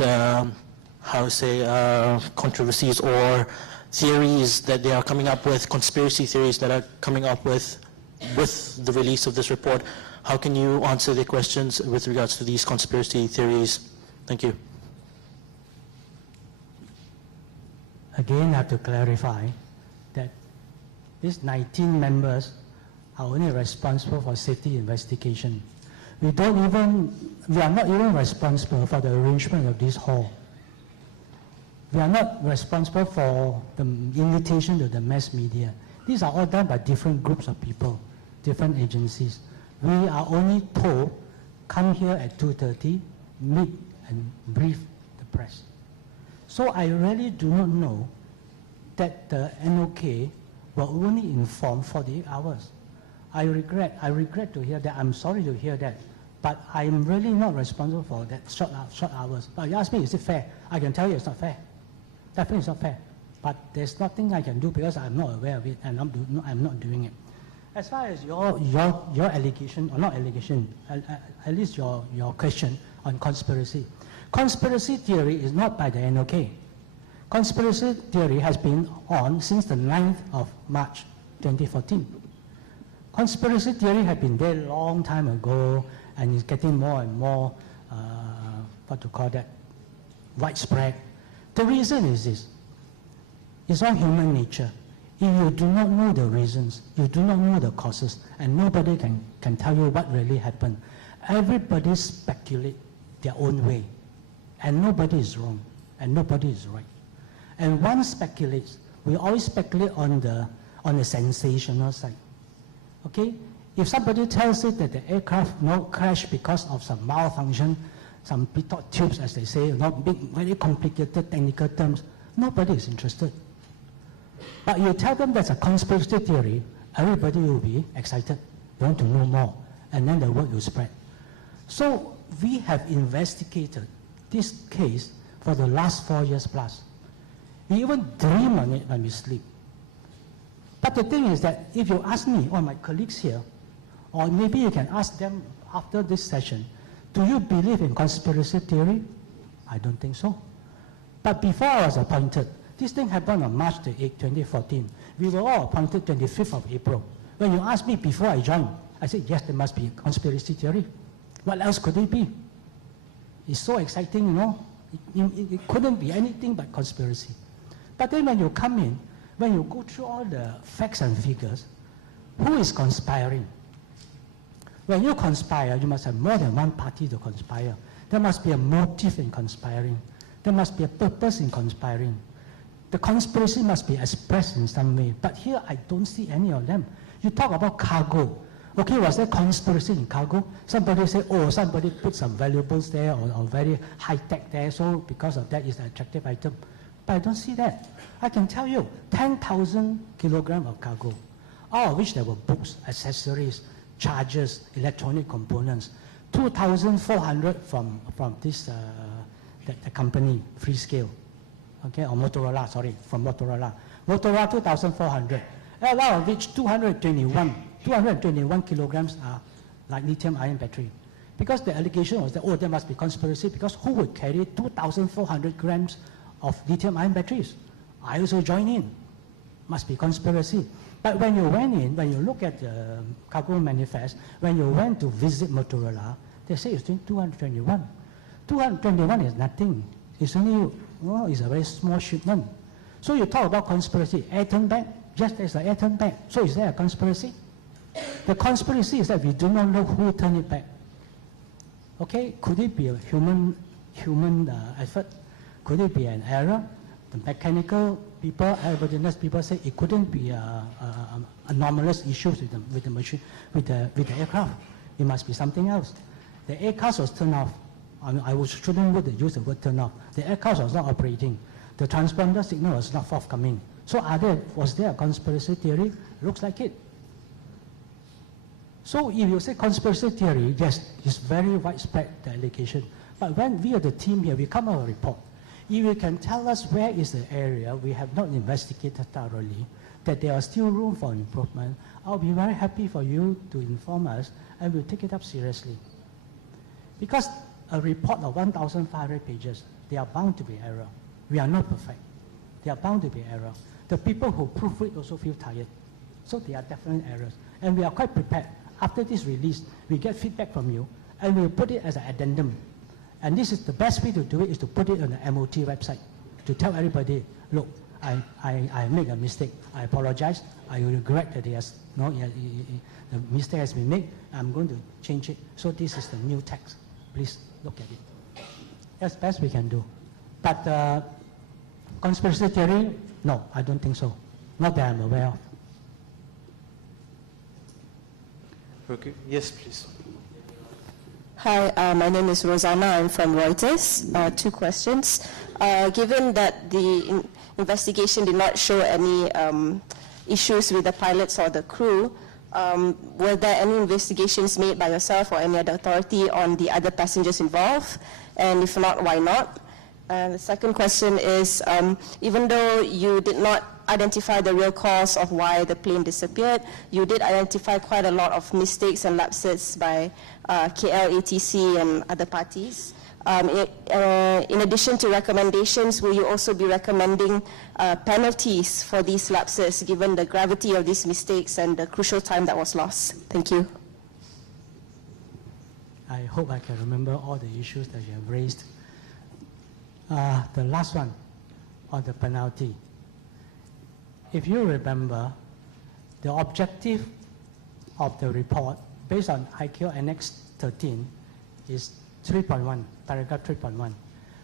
controversies or theories that they are coming up with, conspiracy theories that are coming up with the release of this report? How can you answer their questions with regards to these conspiracy theories? Thank you. Again, I have to clarify that these 19 members are only responsible for safety investigation. We are not even responsible for the arrangement of this hall. We are not responsible for the invitation to the mass media. These are all done by different groups of people, different agencies. We are only told, come here at 2:30, meet and brief the press. So I really do not know that the NOK were only informed 48 hours. I regret to hear that. I'm sorry to hear that. But I'm really not responsible for that short hours. But you ask me, is it fair? I can tell you it's not fair. Definitely it's not fair. But there's nothing I can do because I'm not aware of it and I'm not doing it. As far as your allegation, or not allegation, at least your question on conspiracy. Conspiracy theory is not by the NOK. Conspiracy theory has been on since the 9th of March 2014. Conspiracy theory had been there a long time ago and is getting more and more, widespread. The reason is this. It's all human nature. If you do not know the reasons, you do not know the causes, and nobody can tell you what really happened, everybody speculates their own way, and nobody is wrong, and nobody is right. And one speculates, we always speculate on the sensational side. Okay? If somebody tells you that the aircraft crashed because of some malfunction, some pitot tubes, as they say, not big, very complicated technical terms, nobody is interested. But you tell them that's a conspiracy theory, everybody will be excited, they want to know more, and then the word will spread. So we have investigated this case for the last 4 years plus. We even dream on it when we sleep. But the thing is that if you ask me or my colleagues here, or maybe you can ask them after this session, do you believe in conspiracy theory? I don't think so. But before I was appointed, this thing happened on March the 8th, 2014. We were all appointed 25th of April. When you asked me before I joined, I said, yes, there must be a conspiracy theory. What else could it be? It's so exciting, you know. It couldn't be anything but conspiracy. But then when you come in, when you go through all the facts and figures, who is conspiring? When you conspire, you must have more than one party to conspire. There must be a motive in conspiring. There must be a purpose in conspiring. The conspiracy must be expressed in some way. But here, I don't see any of them. You talk about cargo. Okay, was there conspiracy in cargo? Somebody say, oh, somebody put some valuables there or very high-tech there, so because of that, it's an attractive item. But I don't see that. I can tell you, 10,000 kilograms of cargo, all of which there were books, accessories, chargers, electronic components, 2,400 from this the company, Freescale, okay, or Motorola, sorry, from Motorola. Motorola 2,400, a lot of which 221 kilograms are like lithium-ion battery. Because the allegation was that, oh, there must be conspiracy, because who would carry 2,400 grams of lithium-ion batteries? I also join in. Must be conspiracy. But when you went in, when you look at the cargo manifest, when you went to visit Motorola, they say it's 221. 221 is nothing. It's only, well, it's a very small shipment. So you talk about conspiracy, air-turn back, just as an air-turn back. So is there a conspiracy? The conspiracy is that we do not know who turned it back. Okay, could it be a human effort? Could it be an error? The mechanical people, aerodynamics people say it couldn't be anomalous issues with the machine, with the aircraft. It must be something else. The aircraft was turned off. I shouldn't use the word turn off. The aircraft was not operating. The transponder signal was not forthcoming. So was there a conspiracy theory? Looks like it. So if you say conspiracy theory, yes, it's very widespread, the allegation. But when we are the team here, we come out with a report. If you can tell us where is the area we have not investigated thoroughly, that there are still room for improvement, I'll be very happy for you to inform us, and we'll take it up seriously. Because a report of 1,500 pages, they are bound to be error. We are not perfect. They are bound to be error. The people who proofread also feel tired. So there are definite errors. And we are quite prepared. After this release, we get feedback from you, and we'll put it as an addendum. And this is the best way to do it, is to put it on the MOT website, to tell everybody, look, I made a mistake. I apologize. I regret that the mistake has been made. I'm going to change it. So this is the new text. Please look at it. That's the best we can do. But conspiracy theory, no, I don't think so. Not that I'm aware of. Okay. Yes, please. Hi, my name is Rosanna. I'm from Reuters. 2 questions. Given that the investigation did not show any issues with the pilots or the crew, were there any investigations made by yourself or any other authority on the other passengers involved? And if not, why not? And the second question is, even though you did not identify the real cause of why the plane disappeared, you did identify quite a lot of mistakes and lapses by KLATC and other parties. In addition to recommendations, will you also be recommending penalties for these lapses, given the gravity of these mistakes and the crucial time that was lost? Thank you. I hope I can remember all the issues that you have raised. The last one, on the penalty. If you remember, the objective of the report, based on IQ Annex 13, is 3.1, paragraph 3.1,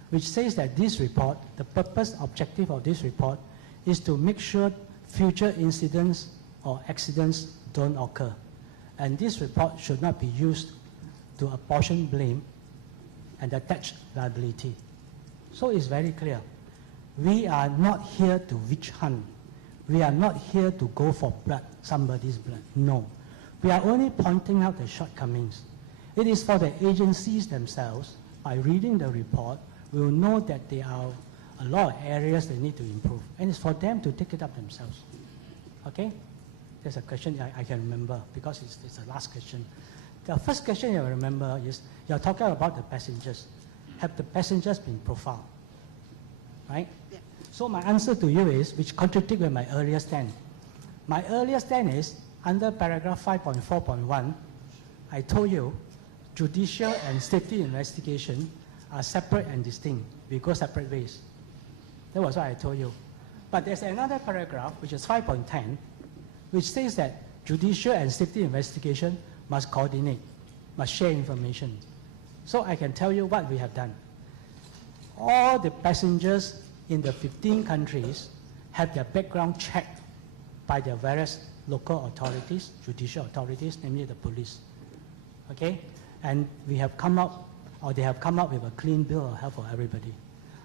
which says that this report, the purpose, objective of this report, is to make sure future incidents or accidents don't occur. And this report should not be used to apportion blame and attach liability. So it's very clear. We are not here to witch hunt. We are not here to go for blood, somebody's blood. No. We are only pointing out the shortcomings. It is for the agencies themselves, by reading the report, will know that there are a lot of areas they need to improve. And it's for them to take it up themselves. Okay? There's a question I can remember because it's the last question. The first question you remember is, you're talking about the passengers. Have the passengers been profiled? Right? Yeah. So my answer to you is, which contradicts with my earlier stand. My earlier stand is, under paragraph 5.4.1, I told you, judicial and safety investigation are separate and distinct. We go separate ways. That was what I told you. But there's another paragraph, which is 5.10, which says that judicial and safety investigation must coordinate, must share information. So I can tell you what we have done. All the passengers in the 15 countries have their background checked by their various local authorities, judicial authorities, namely the police. Okay? And we have come up, or they have come up with a clean bill of health for everybody.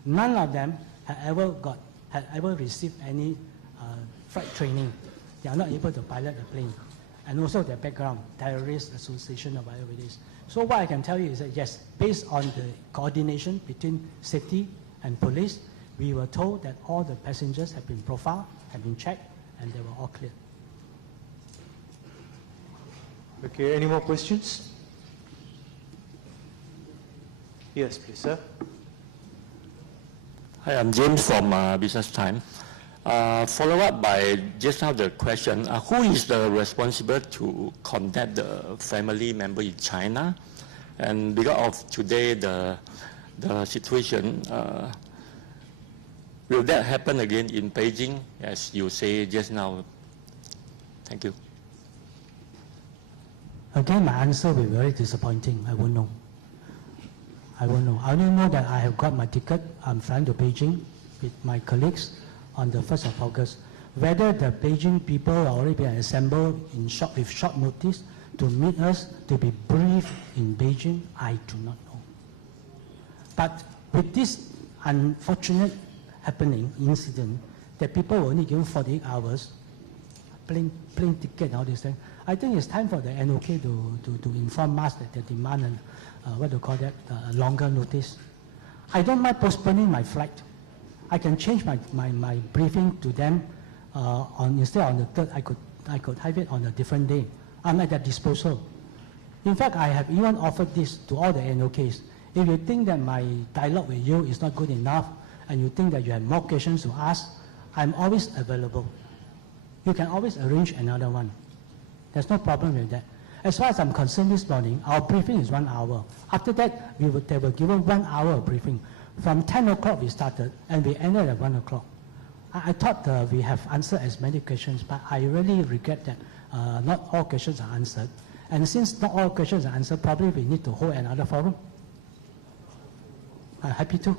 None of them had ever received any flight training. They are not able to pilot the plane. And also their background, terrorist association or whatever it is. So what I can tell you is that yes, based on the coordination between safety and police, we were told that all the passengers have been profiled, have been checked, and they were all clear. Okay, any more questions? Yes, please, sir. Hi, I'm James from Business Time. Follow up by just now the question, who is the responsible to contact the family member in China? And because of today, the situation, will that happen again in Beijing, as you say just now? Thank you. Again, my answer will be very disappointing. I won't know. I won't know. I only know that I have got my ticket. I'm flying to Beijing with my colleagues on the 1st of August. Whether the Beijing people are already been assembled with short notice to meet us, to be briefed in Beijing, I do not know. But with this unfortunate happening, incident, that people were only given 48 hours, plane ticket and all this thing, I think it's time for the NOK to inform us that they demand what do you call that, longer notice. I don't mind postponing my flight. I can change my briefing to them instead on the 3rd, I could have it on a different day. I'm at their disposal. In fact, I have even offered this to all the NOKs. If you think that my dialogue with you is not good enough and you think that you have more questions to ask, I'm always available. You can always arrange another one. There's no problem with that. As far as I'm concerned this morning, our briefing is 1 hour. After that, they were given 1 hour of briefing. From 10 o'clock we started, and we ended at 1 o'clock. I thought we have answered as many questions, but I really regret that not all questions are answered. And since not all questions are answered, probably we need to hold another forum. I'm happy to.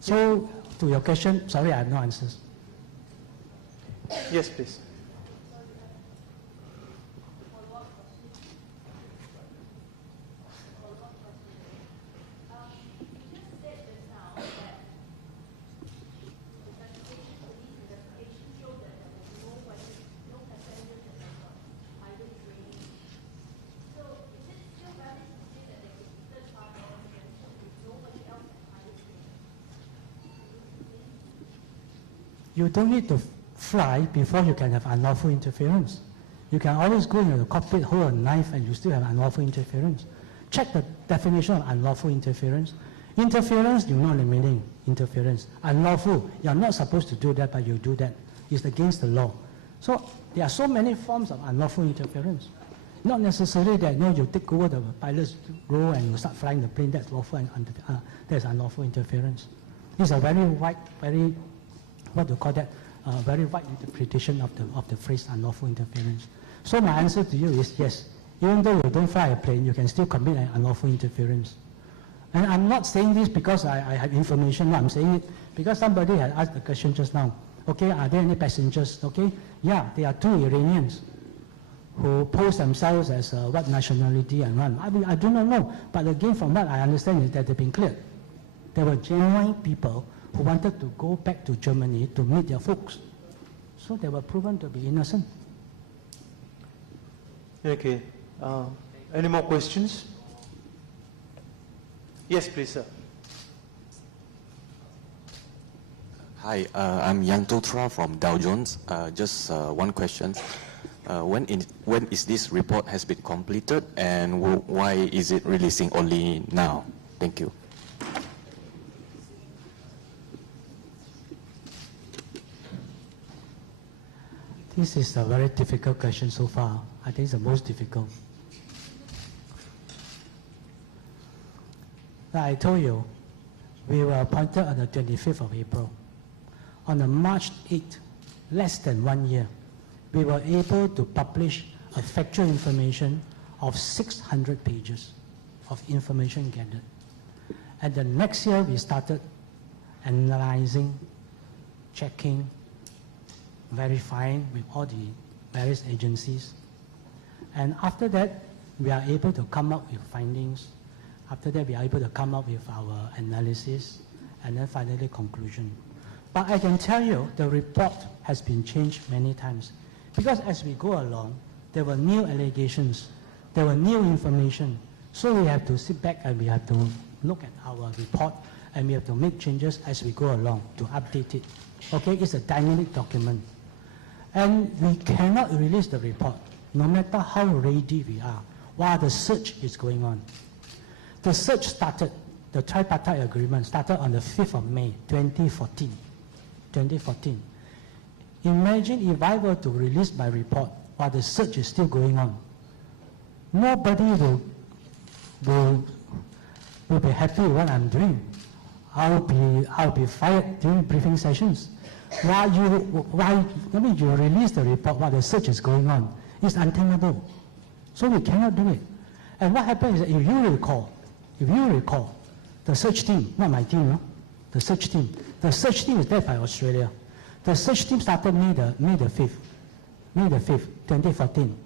So, to your question, sorry, I have no answers. Yes, please. you don't need to fly before you can have unlawful interference. You can always go into the cockpit, hold a knife, and you still have unlawful interference. Check the definition of unlawful interference. Interference, you're not limiting interference. Unlawful, you're not supposed to do that, but you do that. It's against the law. So there are so many forms of unlawful interference. Not necessarily that you take over the pilot's role and you start flying the plane, that's lawful and that's unlawful interference. It's a very wide, very, what do you call that, very wide interpretation of the phrase unlawful interference. So my answer to you is yes. Even though you don't fly a plane, you can still commit an unlawful interference. And I'm not saying this because I have information. No, I'm saying it because somebody had asked the question just now. Okay, are there any passengers? Okay, yeah, there are 2 Iranians who pose themselves as what nationality and run. I do not know. But again, from what I understand is that they've been cleared. There were genuine people who wanted to go back to Germany to meet their folks. So they were proven to be innocent. Okay. Any more questions? Yes, please, sir. Hi, I'm Yang Totra from Dow Jones. Just one question. When is this report has been completed, and why is it releasing only now? Thank you. This is a very difficult question so far. I think it's the most difficult. Like I told you, we were appointed on the 25th of April. On the March 8th, less than 1 year, we were able to publish a factual information of 600 pages of information gathered. And the next year, we started analyzing, checking, verifying with all the various agencies. And after that, we are able to come up with findings. After that, we are able to come up with our analysis, and then finally conclusion. But I can tell you, the report has been changed many times. Because as we go along, there were new allegations, there were new information. So we have to sit back and we have to look at our report, and we have to make changes as we go along to update it. Okay, it's a dynamic document. And we cannot release the report, no matter how ready we are, while the search is going on. The search started, the tripartite agreement started on the 5th of May, 2014. 2014. Imagine if I were to release my report while the search is still going on. Nobody will be happy with what I'm doing. I'll be fired during briefing sessions. Why you release the report while the search is going on? It's untenable. So we cannot do it. And what happens is that if you recall, the search team, not my team, no? The search team is led by Australia. The search team started May the 5th, 2014.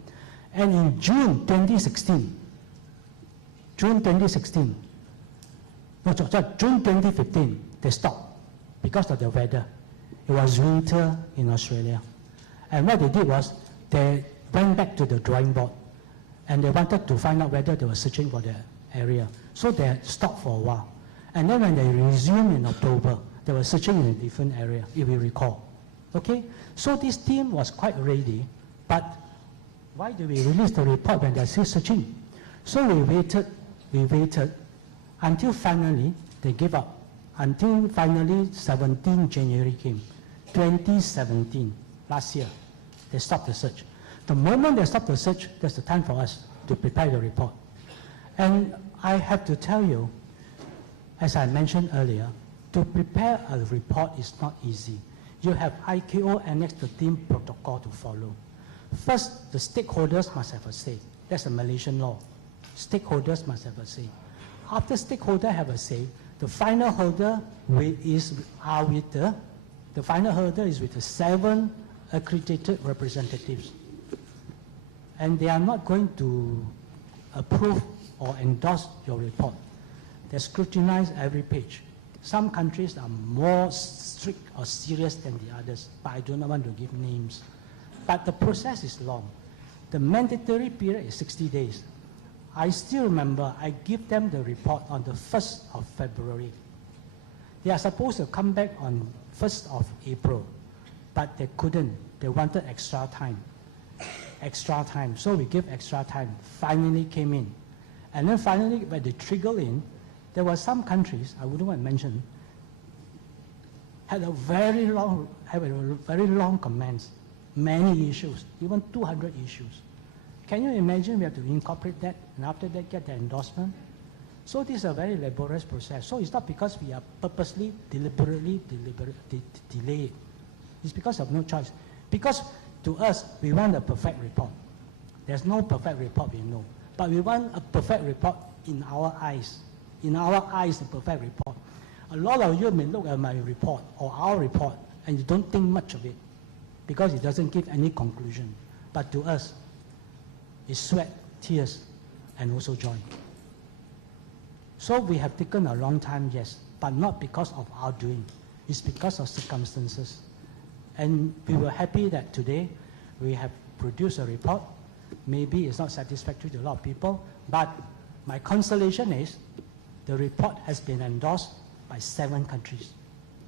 And in June 2015, they stopped because of the weather. It was winter in Australia. And what they did was they went back to the drawing board and they wanted to find out whether they were searching for the area. So they stopped for a while. And then when they resumed in October, they were searching in a different area, if you recall. Okay? So this team was quite ready, but why do we release the report when they're still searching? So we waited until finally they gave up. Until finally 17 January came, 2017, last year, they stopped the search. The moment they stopped the search, that's the time for us to prepare the report. And I have to tell you, as I mentioned earlier, to prepare a report is not easy. You have ICAO Annex 13 protocol to follow. First, the stakeholders must have a say. That's the Malaysian law. Stakeholders must have a say. After stakeholders have a say, the final hurdle is with the 7 accredited representatives. And they are not going to approve or endorse your report. They scrutinize every page. Some countries are more strict or serious than the others, but I do not want to give names. But the process is long. The mandatory period is 60 days. I still remember I give them the report on the 1st of February. They are supposed to come back on 1st of April. but they couldn't. They wanted extra time. Extra time. So we give extra time. Finally came in. And then finally, when they triggered in, there were some countries, I wouldn't want to mention, had a very long comments, many issues, even 200 issues. Can you imagine we have to incorporate that and after that get the endorsement? So this is a very laborious process. So it's not because we are purposely, deliberately delay it. It's because of no choice. Because to us, we want a perfect report. There's no perfect report, we know. But we want a perfect report in our eyes. In our eyes, a perfect report. A lot of you may look at my report or our report and you don't think much of it because it doesn't give any conclusion. But to us, it's sweat, tears, and also joy. So we have taken a long time, yes, but not because of our doing. It's because of circumstances. And we were happy that today we have produced a report. Maybe it's not satisfactory to a lot of people, but my consolation is the report has been endorsed by 7 countries.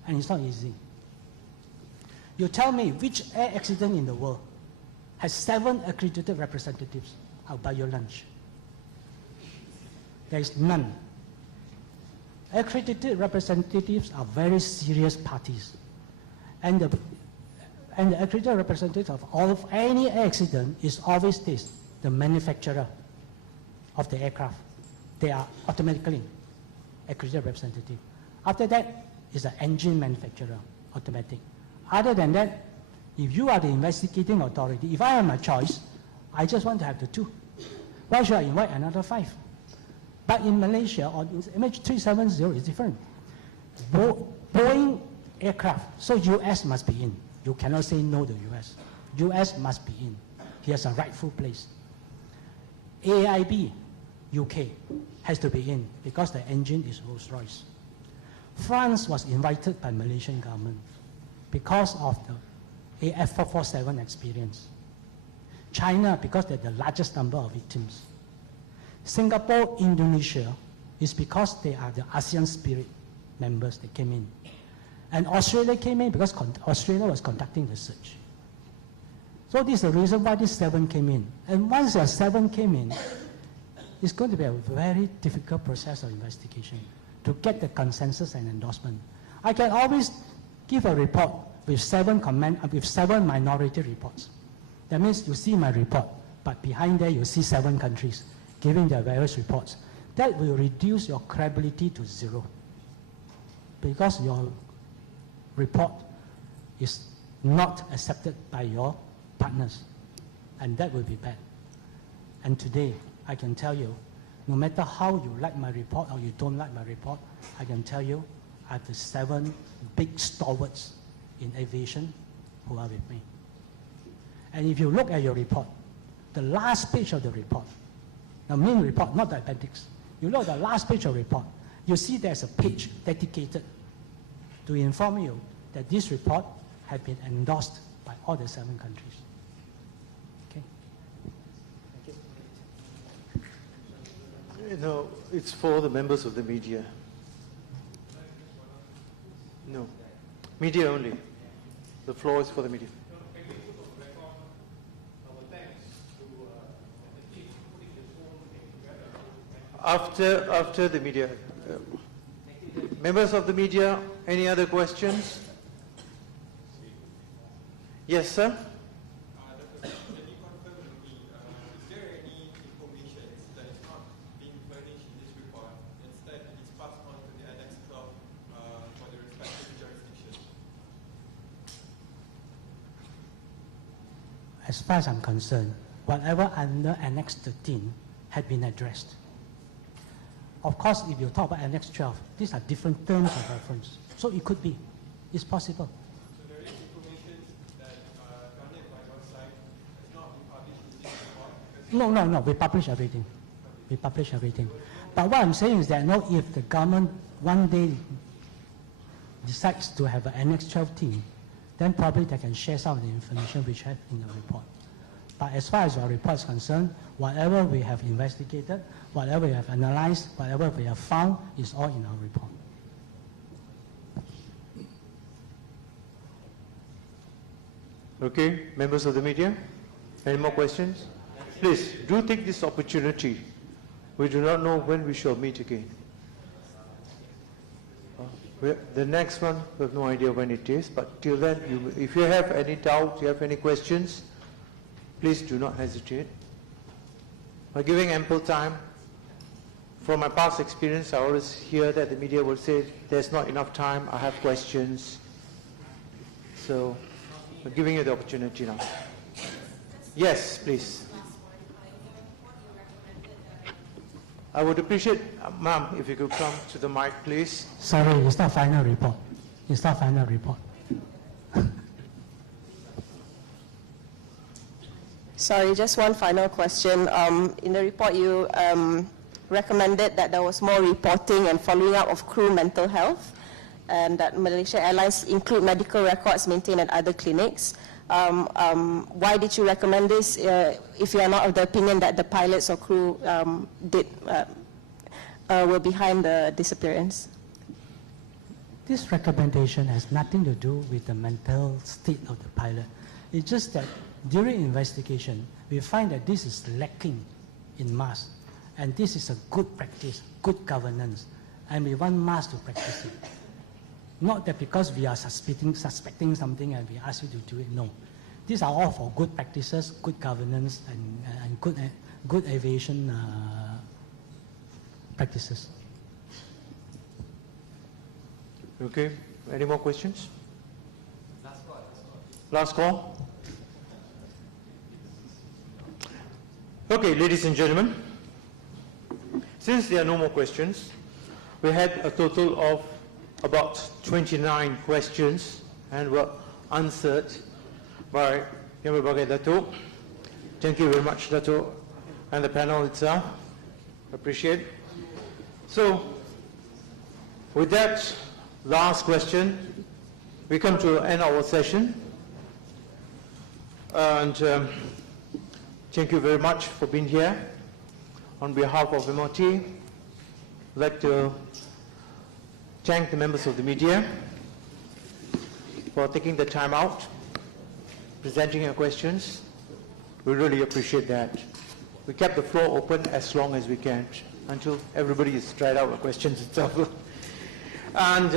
And it's not easy. You tell me which air accident in the world has 7 accredited representatives. I'll buy your lunch. There is none. Accredited representatives are very serious parties. And the accredited representative of any accident is always this, the manufacturer of the aircraft. They are automatically accredited representative. After that is the engine manufacturer, automatic. Other than that, if you are the investigating authority, if I have my choice, I just want to have the 2. Why should I invite another 5? But in Malaysia, or MH370 is different. Boeing aircraft, so US must be in. You cannot say no to US. US must be in. He has a rightful place. AIB, UK, has to be in because the engine is Rolls-Royce. France was invited by Malaysian government because of the AF447 experience. China, because they're the largest number of victims. Singapore, Indonesia, is because they are the ASEAN Spirit members that came in. And Australia came in because Australia was conducting the search. So this is the reason why these 7 came in. And once the 7 came in, it's going to be a very difficult process of investigation to get the consensus and endorsement. I can always give a report with 7 minority reports. That means you see my report, but behind there you see 7 countries giving their various reports. That will reduce your credibility to 0 because your report is not accepted by your partners, and that will be bad. And today, I can tell you, no matter how you like my report or you don't like my report, I can tell you I have the 7 big stalwarts in aviation who are with me. And if you look at your report, the last page of the report, the main report, not the appendix, you look at the last page of the report, you see there's a page dedicated to inform you that this report has been endorsed by all the 7 countries. Okay. Thank you. No, it's for the members of the media. No. Media only. The floor is for the media. After the media. Members of the media, any other questions? Yes, sir? As far as I'm concerned, whatever under Annex 13 had been addressed. Of course, if you talk about Annex 12, these are different terms of reference. So it could be. It's possible. So there is information that garnered by your side has not been published in this report? No. We publish everything. We publish everything. But what I'm saying is that if the government one day decides to have an Annex 12 team, then probably they can share some of the information which have in the report. But as far as our report is concerned, whatever we have investigated, whatever we have analyzed, whatever we have found is all in our report. Okay, members of the media, any more questions? Please, do take this opportunity. We do not know when we shall meet again. The next one, we have no idea when it is, but till then, if you have any doubts, you have any questions, please do not hesitate. By giving ample time, from my past experience, I always hear that the media will say, there's not enough time, I have questions. So, we're giving you the opportunity now. Yes, please. I would appreciate, ma'am, if you could come to the mic, please. Sorry, it's not final report. It's not final report. Sorry, just one final question. In the report, you recommended that there was more reporting and following up of crew mental health, and that Malaysia Airlines include medical records maintained at other clinics. Why did you recommend this if you are not of the opinion that the pilots or crew were behind the disappearance? This recommendation has nothing to do with the mental state of the pilot. It's just that during investigation, we find that this is lacking in MAS, and this is a good practice, good governance, and we want MAS to practice it. Not that because we are suspecting something and we ask you to do it, no. These are all for good practices, good governance, and good aviation practices. Okay, any more questions? Last call. Okay, ladies and gentlemen, since there are no more questions, we had a total of about 29 questions and were answered by Yang Berbagai Datuk. Thank you very much, Datuk, and the panel itself. Appreciate. So, with that last question, we come to end our session. And thank you very much for being here. On behalf of MOT, I'd like to thank the members of the media for taking the time out, presenting your questions. We really appreciate that. We kept the floor open as long as we can until everybody has tried out the questions itself. And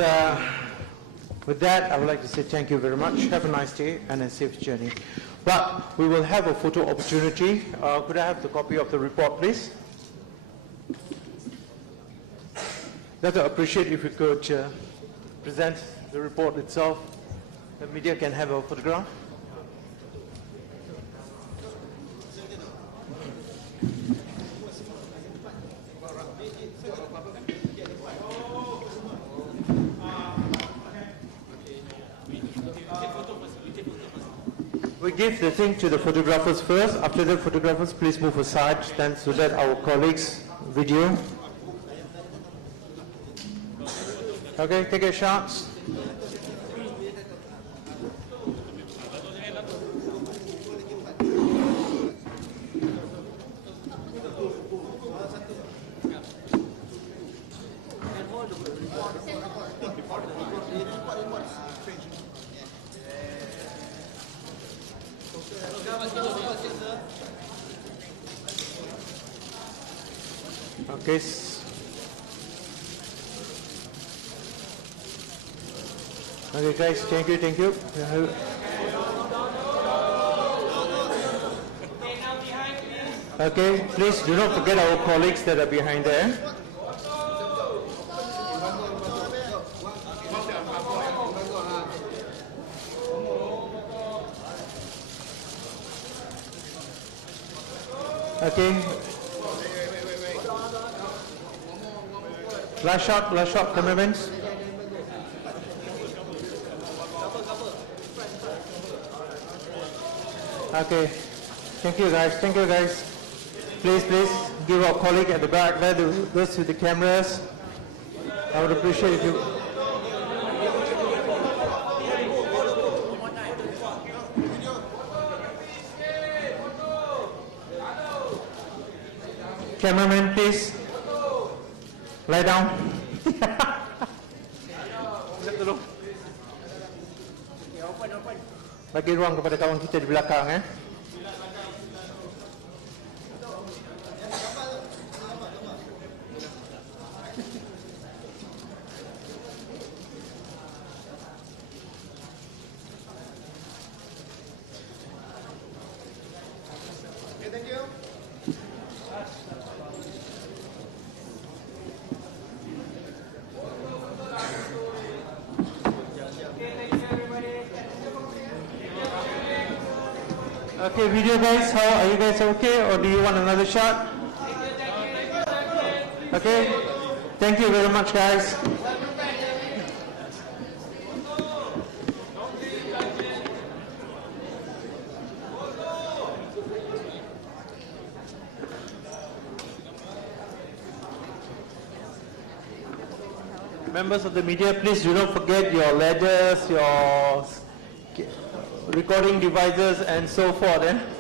with that, I would like to say thank you very much. Have a nice day and a safe journey. But we will have a photo opportunity. Could I have the copy of the report, please? I'd appreciate if you could present the report itself. The media can have a photograph. We give the thing to the photographers first. After the photographers, please move aside then so that our colleagues video. Okay, take your shots. Okay. Okay, guys, thank you, thank you. Okay, please do not forget our colleagues that are behind there. Okay. Last shot, cameramen. Okay, thank you guys. Please, give our colleague at the back there, those with the cameras. I would appreciate if you... Cameraman, please. Lie down. Bagi ruang kepada kawan kita di belakang. Okay, video guys, how are you guys okay, or do you want another shot? Okay, thank you very much, guys. Members of the media, please do not forget your ladders, your recording devices and so forth.